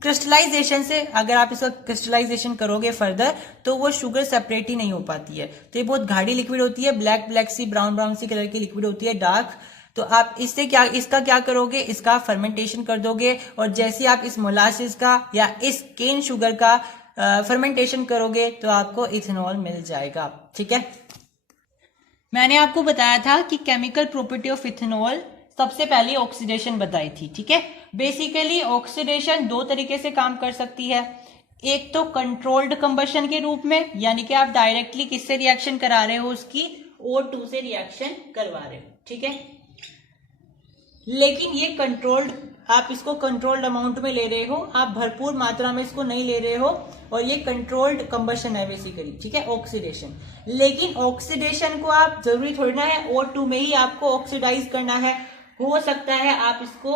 क्रिस्टलाइजेशन से, अगर आप इसका क्रिस्टलाइजेशन करोगे फर्दर तो वो शुगर सेपरेट ही नहीं हो पाती है। तो ये बहुत गाढ़ी लिक्विड होती है, ब्लैक ब्लैक सी ब्राउन ब्राउन सी कलर की लिक्विड होती है, डार्क। तो आप इससे क्या, इसका क्या करोगे, इसका फर्मेंटेशन कर दोगे, और जैसे आप इस मोलासिस का या इस केन शुगर का फर्मेंटेशन करोगे तो आपको इथेनॉल मिल जाएगा। ठीक है, मैंने आपको बताया था कि केमिकल प्रॉपर्टी ऑफ इथेनॉल सबसे पहले ऑक्सीडेशन बताई थी। ठीक है, बेसिकली ऑक्सीडेशन दो तरीके से काम कर सकती है, एक तो कंट्रोल्ड कंबशन के रूप में, यानी कि आप डायरेक्टली किससे रिएक्शन करा रहे हो, उसकी O2 से रिएक्शन करवा रहे हो। ठीक है, लेकिन ये कंट्रोल्ड, आप इसको कंट्रोल्ड अमाउंट में ले रहे हो, आप भरपूर मात्रा में इसको नहीं ले रहे हो, और ये कंट्रोल्ड कंबशन है बेसिकली। ठीक है, ऑक्सीडेशन। लेकिन ऑक्सीडेशन को आप जरूरी थोड़ी ना है O2 में ही आपको ऑक्सीडाइज करना है, हो सकता है आप इसको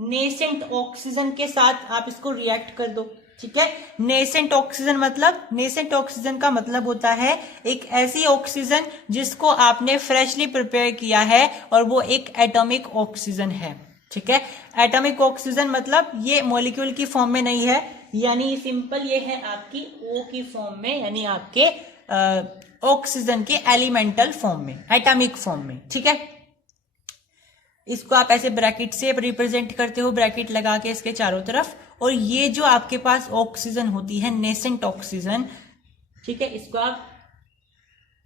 नेसेंट ऑक्सीजन के साथ आप इसको रिएक्ट कर दो। ठीक है, नेसेंट ऑक्सीजन मतलब, नेसेंट ऑक्सीजन का मतलब होता है एक ऐसी ऑक्सीजन जिसको आपने फ्रेशली प्रिपेयर किया है और वो एक एटॉमिक ऑक्सीजन है। ठीक है, एटॉमिक ऑक्सीजन मतलब ये मॉलिक्यूल की फॉर्म में नहीं है, यानी सिंपल ये है आपकी O की फॉर्म में, यानी आपके ऑक्सीजन के एलिमेंटल फॉर्म में, एटॉमिक फॉर्म में। ठीक है, इसको आप ऐसे ब्रैकेट से रिप्रेजेंट करते हो, ब्रैकेट लगा के इसके चारों तरफ, और ये जो आपके पास ऑक्सीजन होती है नेसेंट ऑक्सीजन, ठीक है, इसको आप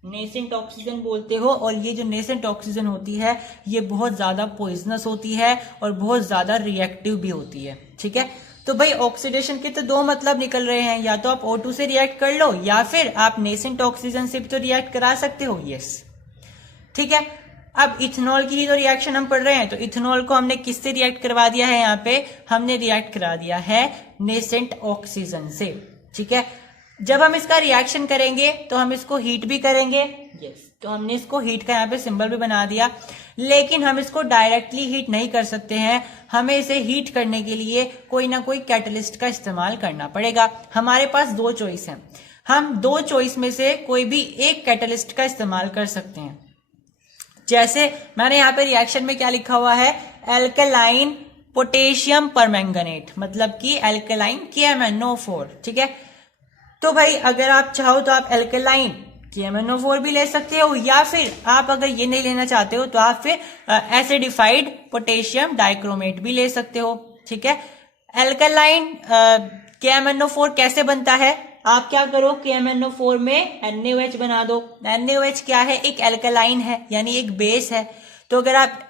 नेसेंट ऑक्सीजन बोलते हो, और ये जो नेसेंट ऑक्सीजन होती है ये बहुत ज्यादा पॉइजनस होती है और बहुत ज्यादा रिएक्टिव भी होती है। ठीक है, तो भाई ऑक्सीडेशन के तो दो मतलब निकल रहे हैं, या तो आप O2 से रिएक्ट कर लो या फिर आप नेसेंट ऑक्सीजन से भी तो रिएक्ट करा सकते हो। यस, ठीक है, अब इथेनॉल की ही तो रिएक्शन हम पढ़ रहे हैं, तो इथेनॉल को हमने किससे रिएक्ट करवा दिया है, यहाँ पे हमने रिएक्ट करा दिया है नेसेंट ऑक्सीजन से। ठीक है, जब हम इसका रिएक्शन करेंगे तो हम इसको हीट भी करेंगे। यस, तो हमने इसको हीट का यहाँ पे सिंबल भी बना दिया, लेकिन हम इसको डायरेक्टली हीट नहीं कर सकते हैं, हमें इसे हीट करने के लिए कोई ना कोई कैटलिस्ट का इस्तेमाल करना पड़ेगा। हमारे पास दो चॉइस है, हम दो चॉइस में से कोई भी एक कैटलिस्ट का इस्तेमाल कर सकते हैं। जैसे मैंने यहाँ पे रिएक्शन में क्या लिखा हुआ है, एल्कलाइन पोटेशियम परमैंगनेट, मतलब कि एल्कलाइन KMnO4। ठीक है, तो भाई अगर आप चाहो तो आप एल्कलाइन KMnO4 भी ले सकते हो, या फिर आप अगर ये नहीं लेना चाहते हो तो आप फिर एसिडिफाइड पोटेशियम डाइक्रोमेट भी ले सकते हो। ठीक है, एल्कलाइन KMnO4 कैसे बनता है, आप क्या करो, KMnO4 में NaOH बना दो। NaOH क्या है, एक एल्कलाइन है, यानी एक बेस है। तो अगर आप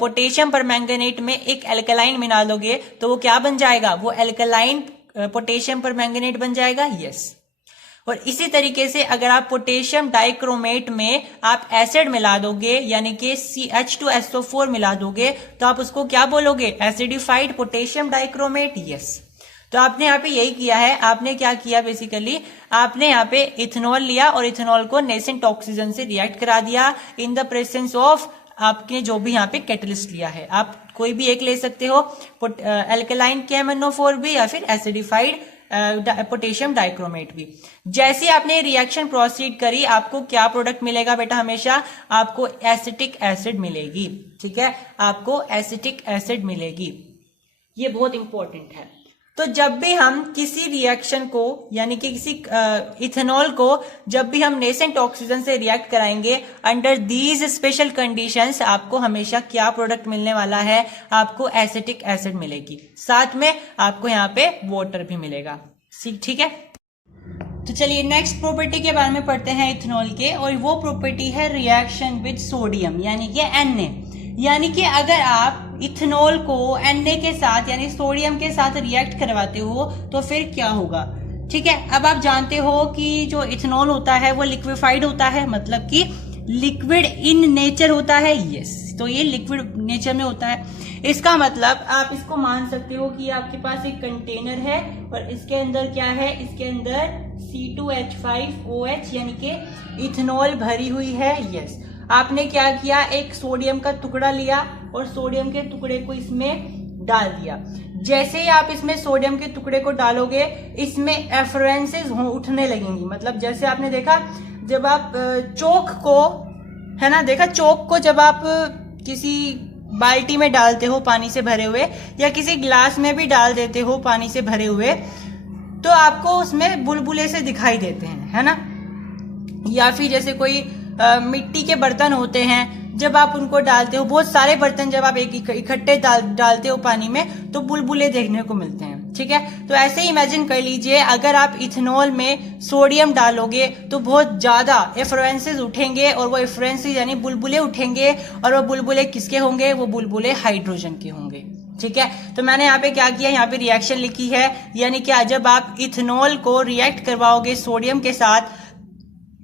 पोटेशियम परमैंगनेट में एक एल्कलाइन मिला दोगे तो वो क्या बन जाएगा, वो एल्कलाइन पोटेशियम परमैंगनेट बन जाएगा। यस, और इसी तरीके से अगर आप पोटेशियम डाइक्रोमेट में आप एसिड मिला दोगे, यानी कि CH2SO4 मिला दोगे, तो आप उसको क्या बोलोगे, एसिडिफाइड पोटेशियम डाइक्रोमेट। यस, तो आपने यहाँ पे यही किया है, आपने क्या किया बेसिकली, आपने यहाँ पे इथेनॉल लिया और इथेनॉल को नेसेंट ऑक्सीजन से रिएक्ट करा दिया इन द प्रेजेंस ऑफ आपने जो भी यहाँ पे कैटलिस्ट लिया है। आप कोई भी एक ले सकते हो, एल्केलाइन KMnO4 भी या फिर एसिडिफाइड पोटेशियम डाइक्रोमेट भी। जैसे आपने रिएक्शन प्रोसीड करी, आपको क्या प्रोडक्ट मिलेगा बेटा, हमेशा आपको एसिटिक एसिड मिलेगी। ठीक है, आपको एसिटिक एसिड मिलेगी, ये बहुत इंपॉर्टेंट है। तो जब भी हम किसी रिएक्शन को यानी कि किसी इथेनॉल को जब भी हम नेसेंट ऑक्सीजन से रिएक्ट कराएंगे अंडर दीज स्पेशल कंडीशंस, आपको हमेशा क्या प्रोडक्ट मिलने वाला है, आपको एसिटिक एसिड मिलेगी, साथ में आपको यहाँ पे वाटर भी मिलेगा। ठीक है, तो चलिए नेक्स्ट प्रॉपर्टी के बारे में पढ़ते हैं इथेनॉल के, और वो प्रॉपर्टी है रिएक्शन विद सोडियम यानी कि Na। यानी कि अगर आप इथेनॉल को Na के साथ यानी सोडियम के साथ रिएक्ट करवाते हो तो फिर क्या होगा। ठीक है, अब आप जानते हो कि जो इथेनॉल होता है वो लिक्विफाइड होता है, मतलब कि लिक्विड इन नेचर होता है। यस, तो ये लिक्विड नेचर में होता है। इसका मतलब आप इसको मान सकते हो कि आपके पास एक कंटेनर है और इसके अंदर क्या है, इसके अंदर C2H5OH यानी कि इथेनॉल भरी हुई है। यस, आपने क्या किया, एक सोडियम का टुकड़ा लिया और सोडियम के टुकड़े को इसमें डाल दिया। जैसे ही आप इसमें सोडियम के टुकड़े को डालोगे, इसमें एफरेंसेस उठने लगेंगी। मतलब जैसे आपने देखा जब आप चोक को, है ना, देखा चोक को जब आप किसी बाल्टी में डालते हो पानी से भरे हुए, या किसी ग्लास में भी डाल देते हो पानी से भरे हुए, तो आपको उसमें बुलबुले से दिखाई देते हैं, है ना। या फिर जैसे कोई मिट्टी के बर्तन होते हैं, जब आप उनको डालते हो, बहुत सारे बर्तन जब आप एक इकट्ठे डालते हो पानी में, तो बुलबुले देखने को मिलते हैं। ठीक है, तो ऐसे ही इमेजिन कर लीजिए, अगर आप इथेनॉल में सोडियम डालोगे तो बहुत ज्यादा एफरेंसेस उठेंगे, और वो एफरेंसेस यानी बुलबुले उठेंगे, और वो बुलबुले किसके होंगे, वो बुलबुले हाइड्रोजन के होंगे। ठीक है, तो मैंने यहाँ पे क्या किया, यहाँ पे रिएक्शन लिखी है, यानी कि जब आप इथेनॉल को रिएक्ट करवाओगे सोडियम के साथ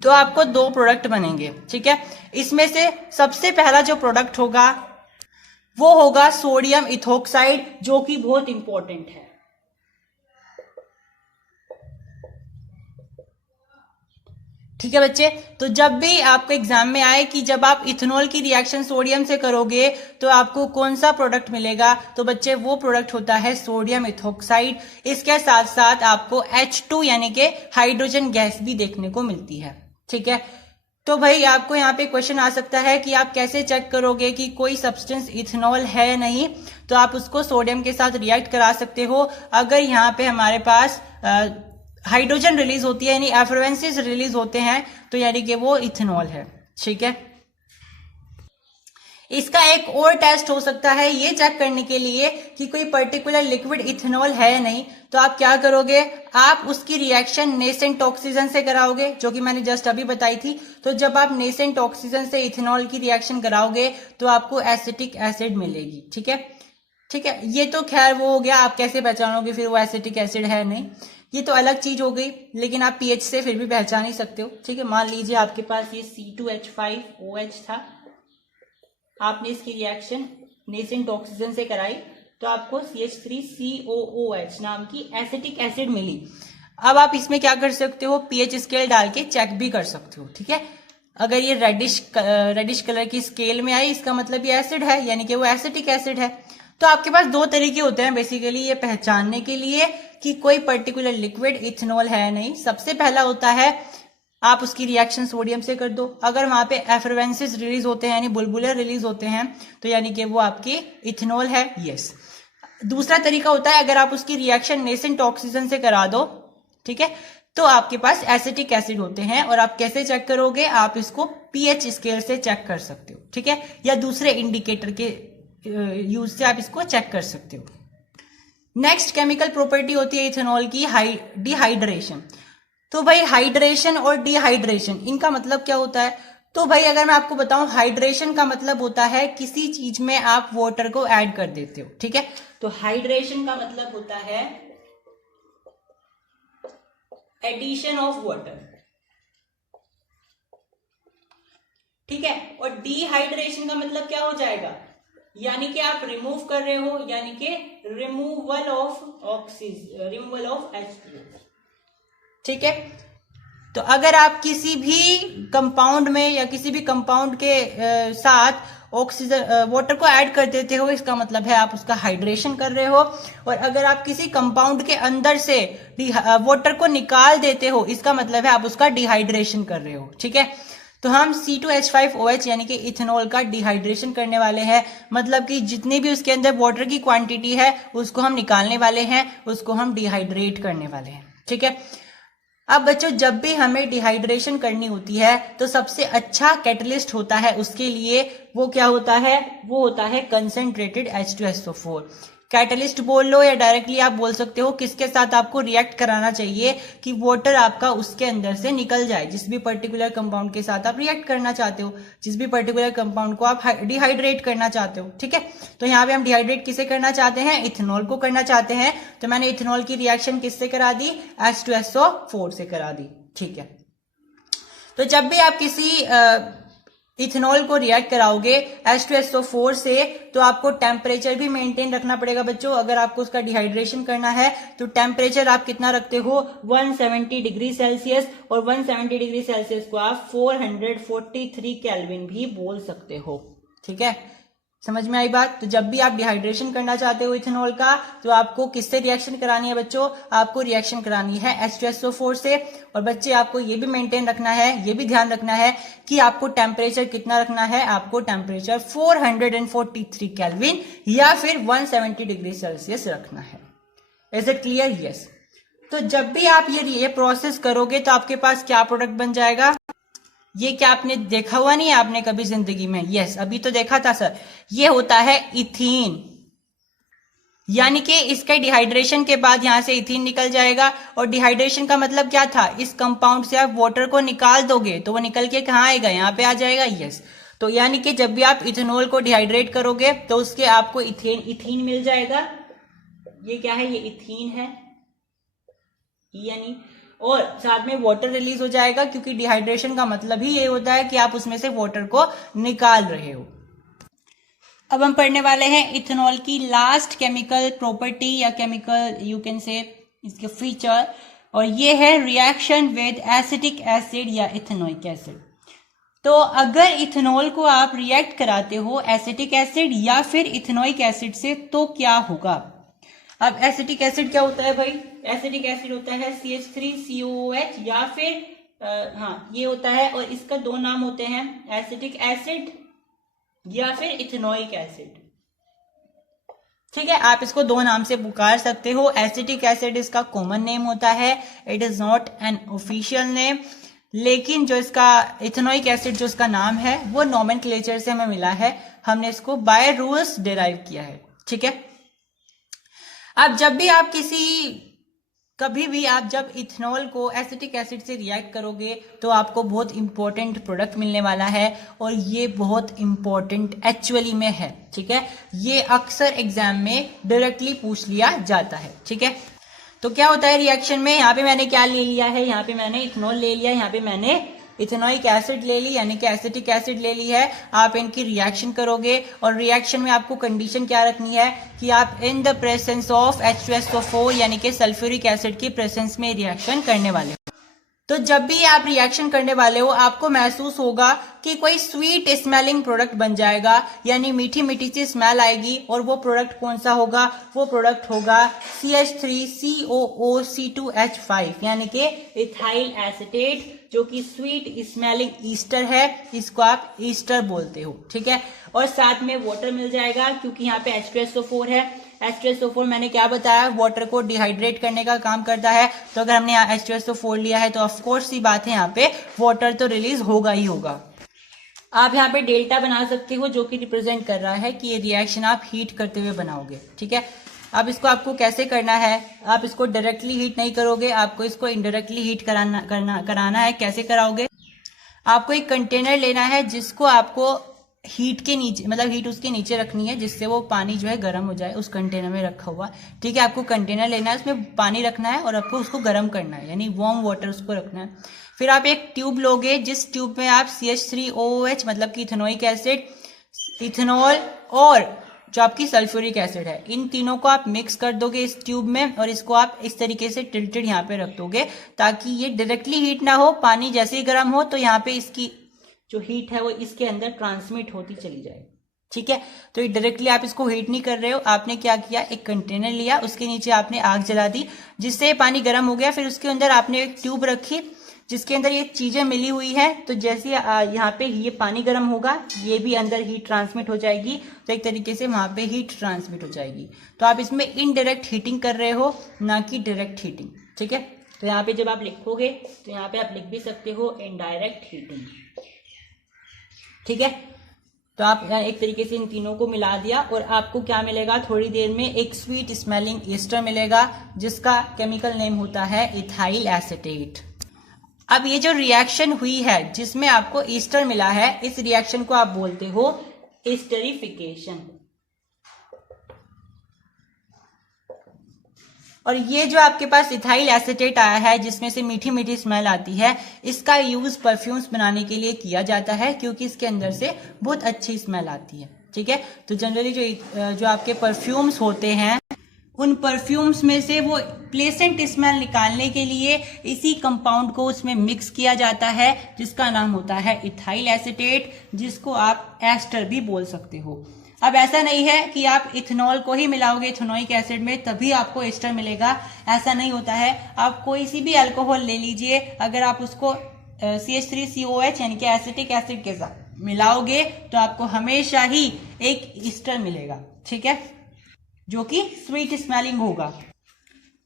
तो आपको दो प्रोडक्ट बनेंगे। ठीक है, इसमें से सबसे पहला जो प्रोडक्ट होगा वो होगा सोडियम इथोक्साइड, जो कि बहुत इंपॉर्टेंट है। ठीक है बच्चे, तो जब भी आपको एग्जाम में आए कि जब आप इथेनॉल की रिएक्शन सोडियम से करोगे तो आपको कौन सा प्रोडक्ट मिलेगा, तो बच्चे वो प्रोडक्ट होता है सोडियम इथोक्साइड। इसके साथ साथ आपको H2 यानी कि हाइड्रोजन गैस भी देखने को मिलती है। ठीक है, तो भाई आपको यहाँ पे क्वेश्चन आ सकता है कि आप कैसे चेक करोगे कि कोई सब्सटेंस इथेनॉल है या नहीं, तो आप उसको सोडियम के साथ रिएक्ट करा सकते हो। अगर यहाँ पे हमारे पास हाइड्रोजन रिलीज होती है यानी एफरेंसेस रिलीज होते हैं, तो यानी कि वो इथेनॉल है। ठीक है, इसका एक और टेस्ट हो सकता है ये चेक करने के लिए कि कोई पर्टिकुलर लिक्विड इथेनॉल है या नहीं, तो आप क्या करोगे, आप उसकी रिएक्शन नेसेंट ऑक्सीजन से कराओगे, जो कि मैंने जस्ट अभी बताई थी। तो जब आप नेसेंट ऑक्सीजन से इथेनॉल की रिएक्शन कराओगे तो आपको एसिटिक एसिड मिलेगी। ठीक है, ठीक है, ये तो खैर वो हो गया, आप कैसे पहचानोगे फिर वो एसिटिक एसिड है नहीं, ये तो अलग चीज हो गई, लेकिन आप पीएच से फिर भी पहचान ही सकते हो। ठीक है, मान लीजिए आपके पास ये C2H5OH था, आपने इसकी रिएक्शन नेसेंट ऑक्सीजन से कराई तो आपको CH3COOH नाम की एसिटिक एसिड मिली। अब आप इसमें क्या कर सकते हो, पीएच स्केल डाल के चेक भी कर सकते हो। ठीक है, अगर ये रेडिश कलर की स्केल में आई, इसका मतलब ये एसिड है, यानी कि वो एसिटिक एसिड है। तो आपके पास दो तरीके होते हैं बेसिकली ये पहचानने के लिए कि कोई पर्टिकुलर लिक्विड इथेनॉल है नहीं। सबसे पहला होता है आप उसकी रिएक्शन सोडियम से कर दो, अगर वहां पे एफरेंसेस रिलीज होते हैं यानी बुलबुले रिलीज होते हैं, तो यानी कि वो आपकी इथेनॉल है। यस, दूसरा तरीका होता है अगर आप उसकी रिएक्शन नेसेंट ऑक्सीजन से करा दो, ठीक है, तो आपके पास एसिटिक एसिड होते हैं। और आप कैसे चेक करोगे, आप इसको पीएच स्केल से चेक कर सकते हो। ठीक है, या दूसरे इंडिकेटर के यूज से आप इसको चेक कर सकते हो। नेक्स्ट केमिकल प्रॉपर्टी होती है इथेनॉल की डिहाइड्रेशन। तो भाई हाइड्रेशन और डिहाइड्रेशन इनका मतलब क्या होता है, तो भाई अगर मैं आपको बताऊं, हाइड्रेशन का मतलब होता है किसी चीज में आप वाटर को ऐड कर देते हो। ठीक है, तो हाइड्रेशन का मतलब होता है एडिशन ऑफ वाटर। ठीक है, और डिहाइड्रेशन का मतलब क्या हो जाएगा, यानी कि आप रिमूव कर रहे हो, यानी कि रिमूवल ऑफ H2O। ठीक है, तो अगर आप किसी भी कंपाउंड में या किसी भी कंपाउंड के साथ ऑक्सीजन वाटर को ऐड कर देते हो, इसका मतलब है आप उसका हाइड्रेशन कर रहे हो। और अगर आप किसी कंपाउंड के अंदर से वाटर को निकाल देते हो, इसका मतलब है आप उसका डिहाइड्रेशन कर रहे हो। ठीक है, तो हम C2H5OH यानी कि इथेनॉल का डिहाइड्रेशन करने वाले हैं, मतलब कि जितनी भी उसके अंदर वाटर की क्वांटिटी है उसको हम निकालने वाले हैं, उसको हम डिहाइड्रेट करने वाले हैं। ठीक है, अब बच्चों जब भी हमें डिहाइड्रेशन करनी होती है तो सबसे अच्छा कैटलिस्ट होता है उसके लिए, वो क्या होता है, वो होता है कंसंट्रेटेड H2SO4। कैटलिस्ट बोल लो या डायरेक्टली आप बोल सकते हो किसके साथ आपको रिएक्ट कराना चाहिए कि वाटर आपका उसके अंदर से निकल जाए, जिस भी पर्टिकुलर कंपाउंड के साथ आप रिएक्ट करना चाहते हो, जिस भी पर्टिकुलर कंपाउंड को आप डिहाइड्रेट करना चाहते हो। ठीक है, तो यहाँ पे हम डिहाइड्रेट किसे करना चाहते हैं, इथेनॉल को करना चाहते हैं। तो मैंने इथेनॉल की रिएक्शन किससे करा दी, H2SO4 से करा दी। ठीक है, तो जब भी आप किसी इथेनॉल को रिएक्ट कराओगे H2SO4 से, तो आपको टेम्परेचर भी मेंटेन रखना पड़ेगा बच्चों। अगर आपको उसका डिहाइड्रेशन करना है तो टेम्परेचर आप कितना रखते हो, 170 डिग्री सेल्सियस, और 170 डिग्री सेल्सियस को आप 443 केल्विन भी बोल सकते हो। ठीक है, समझ में आई बात। तो जब भी आप डिहाइड्रेशन करना चाहते हो इथेनॉल का, तो आपको किससे रिएक्शन करानी है बच्चों, आपको रिएक्शन करानी है H2SO4 से। और बच्चे आपको ये भी मेंटेन रखना है, ये भी ध्यान रखना है कि आपको टेम्परेचर कितना रखना है, आपको टेम्परेचर 443 केल्विन या फिर 170 डिग्री सेल्सियस रखना है। Is it clear? यस। तो जब भी आप ये प्रोसेस करोगे तो आपके पास क्या प्रोडक्ट बन जाएगा, ये क्या आपने देखा हुआ नहीं है आपने कभी जिंदगी में? यस, अभी तो देखा था सर। ये होता है इथीन, यानी कि इसके डिहाइड्रेशन के बाद यहां से इथीन निकल जाएगा। और डिहाइड्रेशन का मतलब क्या था, इस कंपाउंड से आप वाटर को निकाल दोगे तो वो निकल के कहाँ आएगा, यहाँ पे आ जाएगा। यस, तो यानी कि जब भी आप इथेनॉल को डिहाइड्रेट करोगे तो उसके आपको इथीन मिल जाएगा। ये क्या है, ये इथीन है, यानी, और साथ में वाटर रिलीज हो जाएगा, क्योंकि डिहाइड्रेशन का मतलब ही ये होता है कि आप उसमें से वाटर को निकाल रहे हो। अब हम पढ़ने वाले हैं इथेनॉल की लास्ट केमिकल प्रॉपर्टी या केमिकल यू कैन से इसके फीचर, और ये है रिएक्शन विद एसिटिक एसिड या इथेनोइक एसिड। तो अगर इथेनॉल को आप रिएक्ट कराते हो एसिटिक एसिड या फिर इथेनोइक एसिड से तो क्या होगा। अब एसिटिक एसिड क्या होता है भाई, एसिटिक एसिड होता है CH3COOH या फिर ये होता है, और इसका दो नाम होते हैं, एसिटिक एसिड या फिर इथेनोइक एसिड। ठीक है, आप इसको दो नाम से पुकार सकते हो। एसिटिक एसिड इसका कॉमन नेम होता है, it is not an official name, लेकिन जो इसका इथेनोइक एसिड जो इसका नाम है वो नोमेनक्लेचर से हमें मिला है, हमने इसको बाय रूल्स डिराइव किया है। ठीक है, अब जब भी आप कभी भी आप जब इथेनॉल को एसिटिक एसिड से रिएक्ट करोगे तो आपको बहुत इंपॉर्टेंट प्रोडक्ट मिलने वाला है, और ये बहुत इंपॉर्टेंट एक्चुअली में है। ठीक है, ये अक्सर एग्जाम में डायरेक्टली पूछ लिया जाता है। ठीक है, तो क्या होता है रिएक्शन में, यहाँ पे मैंने क्या ले लिया है, यहाँ पे मैंने इथेनॉल ले लिया, यहाँ पे मैंने इथेनोइक एसिड ले ली यानी कि एसिटिक एसिड ले ली है। आप इनकी रिएक्शन करोगे और रिएक्शन में आपको कंडीशन क्या रखनी है कि आप in the presence of H2SO4 यानी कि सल्फ्यूरिक एसिड की प्रेजेंस में रिएक्शन करने वाले हो। तो जब भी आप रिएक्शन करने वाले हो आपको महसूस होगा कि कोई स्वीट स्मेलिंग प्रोडक्ट बन जाएगा, यानी मीठी मीठी सी स्मेल आएगी, और वो प्रोडक्ट कौन सा होगा, वो प्रोडक्ट होगा CH3COOC2H5 यानी कि इथाइल एसीटेट, जो कि स्वीट स्मेलिंग ईस्टर है, इसको आप ईस्टर बोलते हो। ठीक है, और साथ में वाटर मिल जाएगा क्योंकि यहाँ पे H2SO4 है। H2SO4 मैंने क्या बताया, वाटर को डिहाइड्रेट करने का काम करता है, तो अगर हमने यहाँ H2SO4 लिया है तो ऑफकोर्स सी बात है यहाँ पे वाटर तो रिलीज होगा ही होगा। आप यहाँ पे डेल्टा बना सकते हो जो कि रिप्रेजेंट कर रहा है कि ये रिएक्शन आप हीट करते हुए बनाओगे। ठीक है, अब इसको आपको कैसे करना है, आप इसको डायरेक्टली हीट नहीं करोगे, आपको इसको इनडायरेक्टली हीट कराना है। कैसे कराओगे, आपको एक कंटेनर लेना है जिसको आपको हीट के नीचे, मतलब हीट उसके नीचे रखनी है जिससे वो पानी जो है गर्म हो जाए, उस कंटेनर में रखा हुआ। ठीक है, आपको कंटेनर लेना है, उसमें पानी रखना है और आपको उसको गर्म करना है, यानी वार्म वाटर उसको रखना है। फिर आप एक ट्यूब लोगे, जिस ट्यूब में आप CH3OOH मतलब कि इथेनोइक एसिड, इथेनॉल और जो आपकी सल्फ्यूरिक एसिड है, इन तीनों को आप मिक्स कर दोगे इस ट्यूब में और इसको आप इस तरीके से टिल्टेड यहाँ पे रख दोगे ताकि ये डायरेक्टली हीट ना हो। पानी जैसे ही गर्म हो तो यहाँ पे इसकी जो हीट है वो इसके अंदर ट्रांसमिट होती चली जाए। ठीक है, तो ये डायरेक्टली आप इसको हीट नहीं कर रहे हो। आपने क्या किया, एक कंटेनर लिया, उसके नीचे आपने आग जला दी, जिससे पानी गर्म हो गया। फिर उसके अंदर आपने एक ट्यूब रखी जिसके अंदर ये चीजें मिली हुई है। तो जैसे यहाँ पे ये पानी गर्म होगा, ये भी अंदर हीट ट्रांसमिट हो जाएगी, तो एक तरीके से वहां पे हीट ट्रांसमिट हो जाएगी। तो आप इसमें इनडायरेक्ट हीटिंग कर रहे हो, ना कि डायरेक्ट हीटिंग। ठीक है, तो यहाँ पे जब आप लिखोगे तो यहाँ पे आप लिख भी सकते हो इनडायरेक्ट हीटिंग। ठीक है, तो आप एक तरीके से इन तीनों को मिला दिया और आपको क्या मिलेगा, थोड़ी देर में एक स्वीट स्मेलिंग ईस्टर मिलेगा जिसका केमिकल नेम होता है इथाइल एसीटेट। अब ये जो रिएक्शन हुई है जिसमें आपको ईस्टर मिला है, इस रिएक्शन को आप बोलते हो एस्टरिफिकेशन। और ये जो आपके पास इथाइल एसीटेट आया है जिसमें से मीठी मीठी स्मेल आती है, इसका यूज परफ्यूम्स बनाने के लिए किया जाता है क्योंकि इसके अंदर से बहुत अच्छी स्मेल आती है। ठीक है, तो जनरली जो आपके परफ्यूम्स होते हैं, उन परफ्यूम्स में से वो प्लेसेंट स्मेल निकालने के लिए इसी कंपाउंड को उसमें मिक्स किया जाता है जिसका नाम होता है इथाइल एसीटेट, जिसको आप एस्टर भी बोल सकते हो। अब ऐसा नहीं है कि आप इथेनॉल को ही मिलाओगे इथेनोइक एसिड में तभी आपको एस्टर मिलेगा, ऐसा नहीं होता है। आप कोई सी भी अल्कोहल ले लीजिए, अगर आप उसको CH3COH यानी कि एसिटिक एसिड के साथ मिलाओगे तो आपको हमेशा ही एक ईस्टर मिलेगा। ठीक है, जो कि स्वीट स्मेलिंग होगा।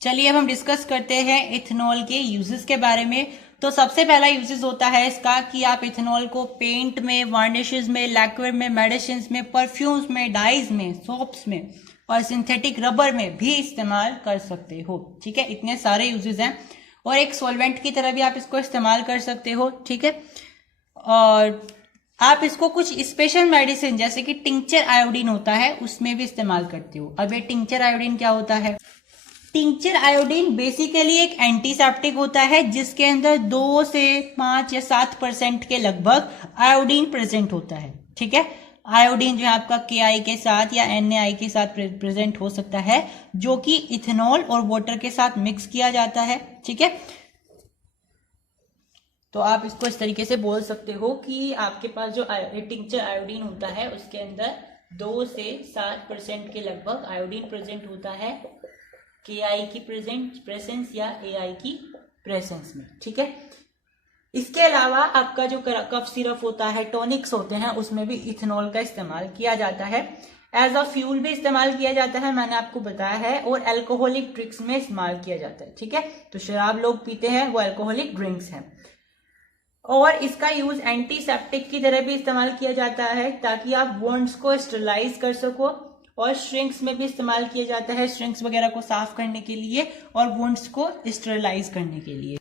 चलिए अब हम डिस्कस करते हैं इथेनॉल के यूजेस के बारे में। तो सबसे पहला यूजेस होता है इसका कि आप इथेनॉल को पेंट में, वार्निशेस में, लिक्विड में, मेडिसिन में, परफ्यूम्स में, डाइज में, सोप्स में और सिंथेटिक रबर में भी इस्तेमाल कर सकते हो। ठीक है, इतने सारे यूजेस हैं। और एक सॉल्वेंट की तरह भी आप इसको इस्तेमाल कर सकते हो। ठीक है, और आप इसको कुछ स्पेशल मेडिसिन जैसे कि टिंचर आयोडीन होता है उसमें भी इस्तेमाल करते हो। अब ये टिंचर आयोडीन क्या होता है? टिंचर आयोडीन बेसिकली एक एंटीसेप्टिक होता है जिसके अंदर 2 से 5 या 7% के लगभग आयोडीन प्रेजेंट होता है। ठीक है, आयोडीन जो है आपका KI के साथ या NaI के साथ प्रेजेंट हो सकता है, जो कि इथेनॉल और वाटर के साथ मिक्स किया जाता है। ठीक है, तो आप इसको इस तरीके से बोल सकते हो कि आपके पास जो टिंचर आयोडीन होता है उसके अंदर 2 से 7% के लगभग आयोडीन प्रेजेंट होता है KI की प्रेजेंस या AI की प्रेजेंस में। ठीक है, इसके अलावा आपका जो कफ सिरप होता है, टॉनिक्स होते हैं, उसमें भी इथेनॉल का इस्तेमाल किया जाता है। एज अ फ्यूल भी इस्तेमाल किया जाता है, मैंने आपको बताया है, और अल्कोहलिक ड्रिंक्स में इस्तेमाल किया जाता है। ठीक है, तो शराब लोग पीते हैं वो अल्कोहलिक ड्रिंक्स हैं। और इसका यूज एंटीसेप्टिक की तरह भी इस्तेमाल किया जाता है ताकि आप वुंड्स को स्टरलाइज कर सको, और श्रिंक्स में भी इस्तेमाल किया जाता है, श्रिंक्स वगैरह को साफ करने के लिए और वुंड्स को स्टरलाइज करने के लिए।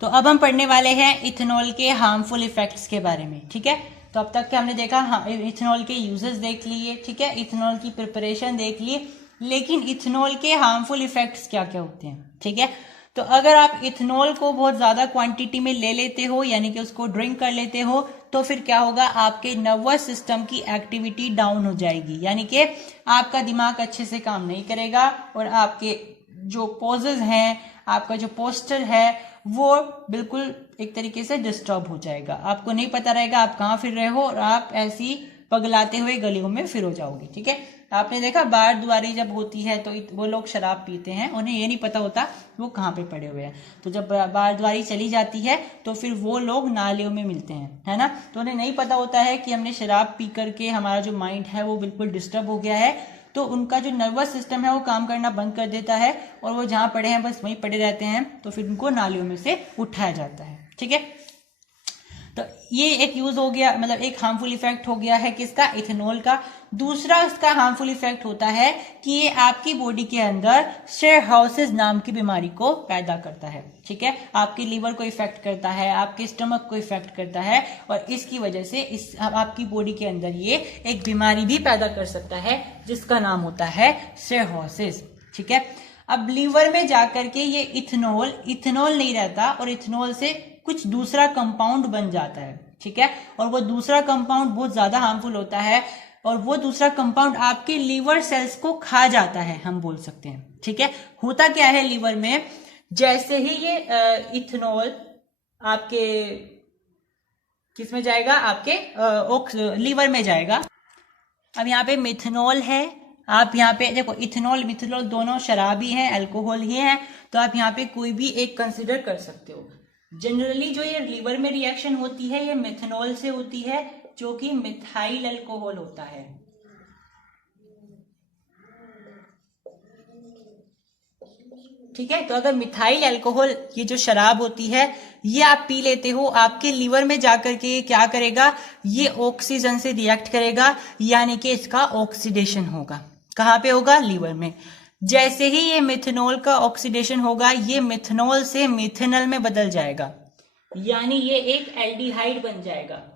तो अब हम पढ़ने वाले हैं इथेनॉल के हार्मफुल इफेक्ट्स के बारे में। ठीक है, तो अब तक के हमने देखा इथेनॉल के यूजेस देख लिए। ठीक है, इथेनॉल की प्रिपरेशन देख लिए, लेकिन इथेनॉल के हार्मफुल इफेक्ट्स क्या क्या होते हैं। ठीक है, तो अगर आप इथेनॉल को बहुत ज्यादा क्वांटिटी में ले लेते हो यानी कि उसको ड्रिंक कर लेते हो तो फिर क्या होगा, आपके नर्वस सिस्टम की एक्टिविटी डाउन हो जाएगी, यानी कि आपका दिमाग अच्छे से काम नहीं करेगा और आपके जो पोजेज हैं, आपका जो पोस्चर है वो बिल्कुल एक तरीके से डिस्टर्ब हो जाएगा। आपको नहीं पता रहेगा आप कहाँ फिर रहे हो और आप ऐसी पगलाते हुए गलियों में फिर हो जाओगे। ठीक है, आपने देखा बार दुआरी जब होती है तो वो लोग शराब पीते हैं, उन्हें ये नहीं पता होता वो कहाँ पे पड़े हुए हैं। तो जब बार दुआरी चली जाती है तो फिर वो लोग नालियों में मिलते हैं, है ना। तो उन्हें नहीं पता होता है कि हमने शराब पी करके हमारा जो माइंड है वो बिल्कुल डिस्टर्ब हो गया है, तो उनका जो नर्वस सिस्टम है वो काम करना बंद कर देता है और वो जहाँ पड़े हैं बस वहीं पड़े रहते हैं, तो फिर उनको नालियों में से उठाया जाता है। ठीक है, तो ये एक यूज हो गया, मतलब एक हार्मफुल इफेक्ट हो गया है किसका, इथेनॉल का। दूसरा इसका हार्मफुल इफेक्ट होता है कि ये आपकी बॉडी के अंदर शेरहाउसेस नाम की बीमारी को पैदा करता है। ठीक है, आपके लीवर को इफेक्ट करता है, आपके स्टमक को इफेक्ट करता है और इसकी वजह से आपकी बॉडी के अंदर ये एक बीमारी भी पैदा कर सकता है जिसका नाम होता है शेरहाउसेस। ठीक है, अब लीवर में जाकर के ये इथेनॉल नहीं रहता और इथेनॉल से कुछ दूसरा कंपाउंड बन जाता है। ठीक है, और वो दूसरा कंपाउंड बहुत ज्यादा हार्मफुल होता है, और वो दूसरा कंपाउंड आपके लीवर सेल्स को खा जाता है, हम बोल सकते हैं। ठीक है, होता क्या है लीवर में, जैसे ही ये इथेनॉल आपके किसमें जाएगा, आपके लीवर में जाएगा। अब यहाँ पे मिथेनॉल है, आप यहाँ पे देखो इथेनॉल मिथेनॉल दोनों शराब ही हैं, अल्कोहल ही हैं, तो आप यहाँ पे कोई भी एक कंसिडर कर सकते हो। जनरली जो ये लीवर में रिएक्शन होती है ये मिथेनॉल से होती है, जो कि मिथाइल अल्कोहल होता है। ठीक है, तो अगर मिथाइल अल्कोहल ये जो शराब होती है ये आप पी लेते हो, आपके लीवर में जाकर के ये क्या करेगा, ये ऑक्सीजन से रिएक्ट करेगा, यानी कि इसका ऑक्सीडेशन होगा। कहाँ पे होगा, लीवर में। जैसे ही ये मिथेनॉल का ऑक्सीडेशन होगा, ये मिथेनॉल से मिथेनॉल में बदल जाएगा, यानी ये एक एल्डिहाइड बन जाएगा।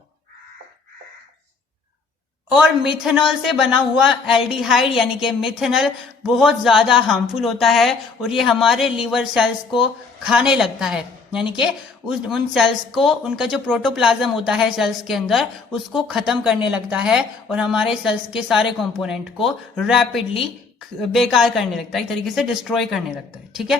और मिथेनॉल से बना हुआ एल्डिहाइड यानी कि मिथेनॉल बहुत ज्यादा हार्मफुल होता है और ये हमारे लीवर सेल्स को खाने लगता है, यानी कि उन सेल्स को, उनका जो प्रोटोप्लाज्म होता है सेल्स के अंदर, उसको खत्म करने लगता है और हमारे सेल्स के सारे कंपोनेंट को रैपिडली बेकार करने लगता है, एक तरीके से डिस्ट्रॉय करने लगता है। ठीक है,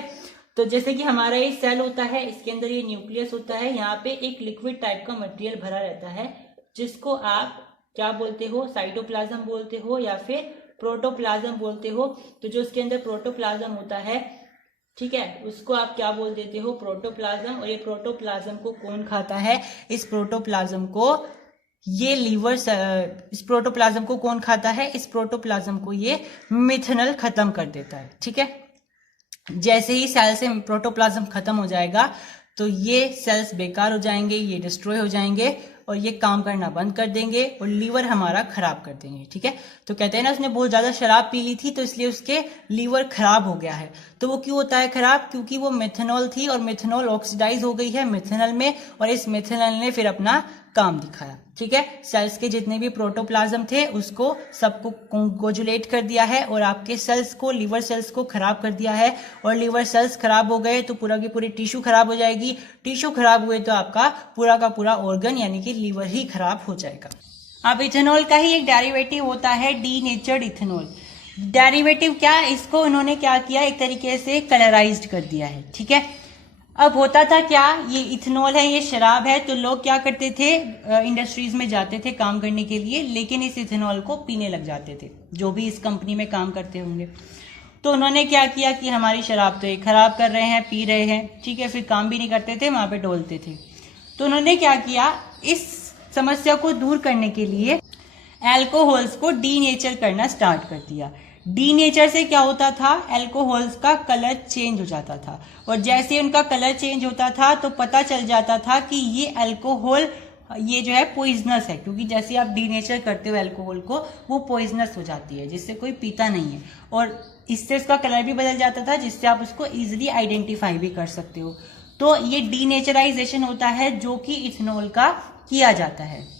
तो जैसे कि हमारा ये सेल होता है, इसके अंदर ये न्यूक्लियस होता है, यहाँ पे एक लिक्विड टाइप का मटेरियल भरा रहता है, जिसको आप क्या बोलते हो, साइटोप्लाज्म बोलते हो या फिर प्रोटोप्लाज्म बोलते हो। तो जो इसके अंदर प्रोटोप्लाज्म होता है, ठीक है, उसको आप क्या बोल देते हो, प्रोटोप्लाज्म। और ये प्रोटोप्लाज्म को कौन खाता है, इस प्रोटोप्लाज्म को ये लीवर, इस प्रोटोप्लाज्म को कौन खाता है, इस प्रोटोप्लाज्म को ये मिथेनॉल खत्म कर देता है। ठीक है, जैसे ही सेल से प्रोटोप्लाज्म खत्म हो जाएगा तो ये सेल्स बेकार हो जाएंगे, ये डिस्ट्रॉय हो जाएंगे और ये काम करना बंद कर देंगे और लीवर हमारा खराब कर देंगे। ठीक है, तो कहते हैं ना उसने बहुत ज्यादा शराब पी ली थी तो इसलिए उसके लीवर खराब हो गया है। तो वो क्यों होता है खराब, क्योंकि वो मिथेनॉल थी और मिथेनॉल ऑक्सीडाइज हो गई है मिथेनॉल में और इस मिथेनॉल ने फिर अपना काम दिखाया। ठीक है, सेल्स के जितने भी प्रोटोप्लाज्म थे उसको सबको कोजुलेट कर दिया है और आपके सेल्स को, लीवर सेल्स को खराब कर दिया है। और लीवर सेल्स खराब हो गए तो पूरा की पूरी टिश्यू खराब हो जाएगी, टिश्यू खराब हुए तो आपका पूरा का पूरा ऑर्गन यानी कि लीवर ही खराब हो जाएगा। अब इथेनॉल का ही एक डेरिवेटिव होता है डीनेचर्ड इथेनॉल। डेरिवेटिव क्या, इसको उन्होंने क्या किया, एक तरीके से कलराइज्ड कर दिया है। ठीक है, अब होता था क्या, ये इथेनॉल है, ये शराब है, तो लोग क्या करते थे, इंडस्ट्रीज में जाते थे काम करने के लिए, लेकिन इस इथेनॉल को पीने लग जाते थे, जो भी इस कंपनी में काम करते होंगे। तो उन्होंने क्या किया कि हमारी शराब तो ये खराब कर रहे हैं, पी रहे हैं, ठीक है, फिर काम भी नहीं करते थे, वहां पे डोलते थे। तो उन्होंने क्या किया, इस समस्या को दूर करने के लिए अल्कोहल्स को डीनेचर करना स्टार्ट कर दिया। डीनेचर से क्या होता था, अल्कोहल्स का कलर चेंज हो जाता था और जैसे उनका कलर चेंज होता था तो पता चल जाता था कि ये अल्कोहल, ये जो है पॉइजनस है, क्योंकि जैसे आप डीनेचर करते हो अल्कोहल को, वो पॉइजनस हो जाती है, जिससे कोई पीता नहीं है। और इससे उसका कलर भी बदल जाता था, जिससे आप उसको इजिली आइडेंटिफाई भी कर सकते हो। तो ये डीनेचराइजेशन होता है जो कि इथेनॉल का किया जाता है।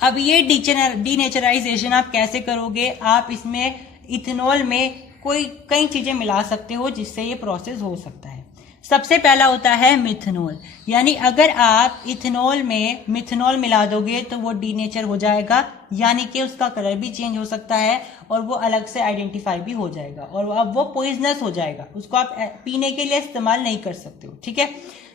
अब ये डीनेचराइजेशन आप कैसे करोगे, आप इसमें इथेनॉल में कई चीजें मिला सकते हो जिससे ये प्रोसेस हो सकता है। सबसे पहला होता है मिथेनॉल, यानी अगर आप इथेनॉल में मिथेनॉल मिला दोगे तो वो डीनेचर हो जाएगा, यानी कि उसका कलर भी चेंज हो सकता है और वो अलग से आइडेंटिफाई भी हो जाएगा और अब वो पॉइजनस हो जाएगा, उसको आप पीने के लिए इस्तेमाल नहीं कर सकते हो। ठीक है,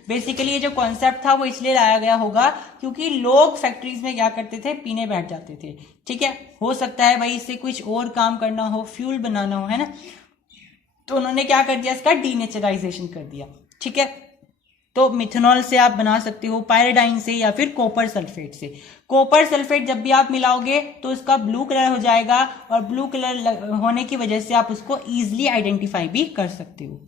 बेसिकली ये जो कॉन्सेप्ट था वो इसलिए लाया गया होगा क्योंकि लोग फैक्ट्रीज में क्या करते थे, पीने बैठ जाते थे। ठीक है, हो सकता है भाई इससे कुछ और काम करना हो, फ्यूल बनाना हो, है ना, तो उन्होंने क्या कर दिया, इसका डीनेचराइजेशन कर दिया। ठीक है, तो मिथेनॉल से आप बना सकते हो, पायराडाइन से या फिर कॉपर सल्फेट से। कॉपर सल्फेट जब भी आप मिलाओगे तो उसका ब्लू कलर हो जाएगा और ब्लू कलर होने की वजह से आप उसको इजिली आइडेंटिफाई भी कर सकते हो।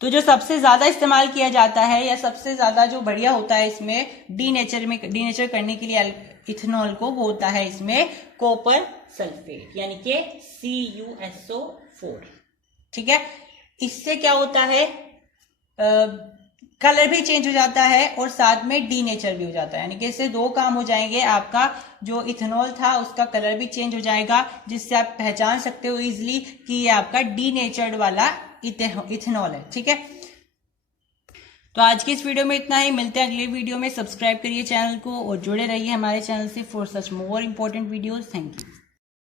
तो जो सबसे ज्यादा इस्तेमाल किया जाता है या सबसे ज्यादा जो बढ़िया होता है इसमें डीनेचर करने के लिए इथेनॉल को, वो होता है इसमें कॉपर सल्फेट यानी कि CuSO4। ठीक है, इससे क्या होता है, कलर भी चेंज हो जाता है और साथ में डीनेचर भी हो जाता है, यानी कि इससे दो काम हो जाएंगे। आपका जो इथेनॉल था उसका कलर भी चेंज हो जाएगा, जिससे आप पहचान सकते हो इजिली कि ये आपका डीनेचर्ड वाला इथेनॉल है। ठीक है, तो आज की इस वीडियो में इतना ही, मिलते हैं अगले वीडियो में। सब्सक्राइब करिए चैनल को और जुड़े रहिए हमारे चैनल से for such more important videos. Thank you.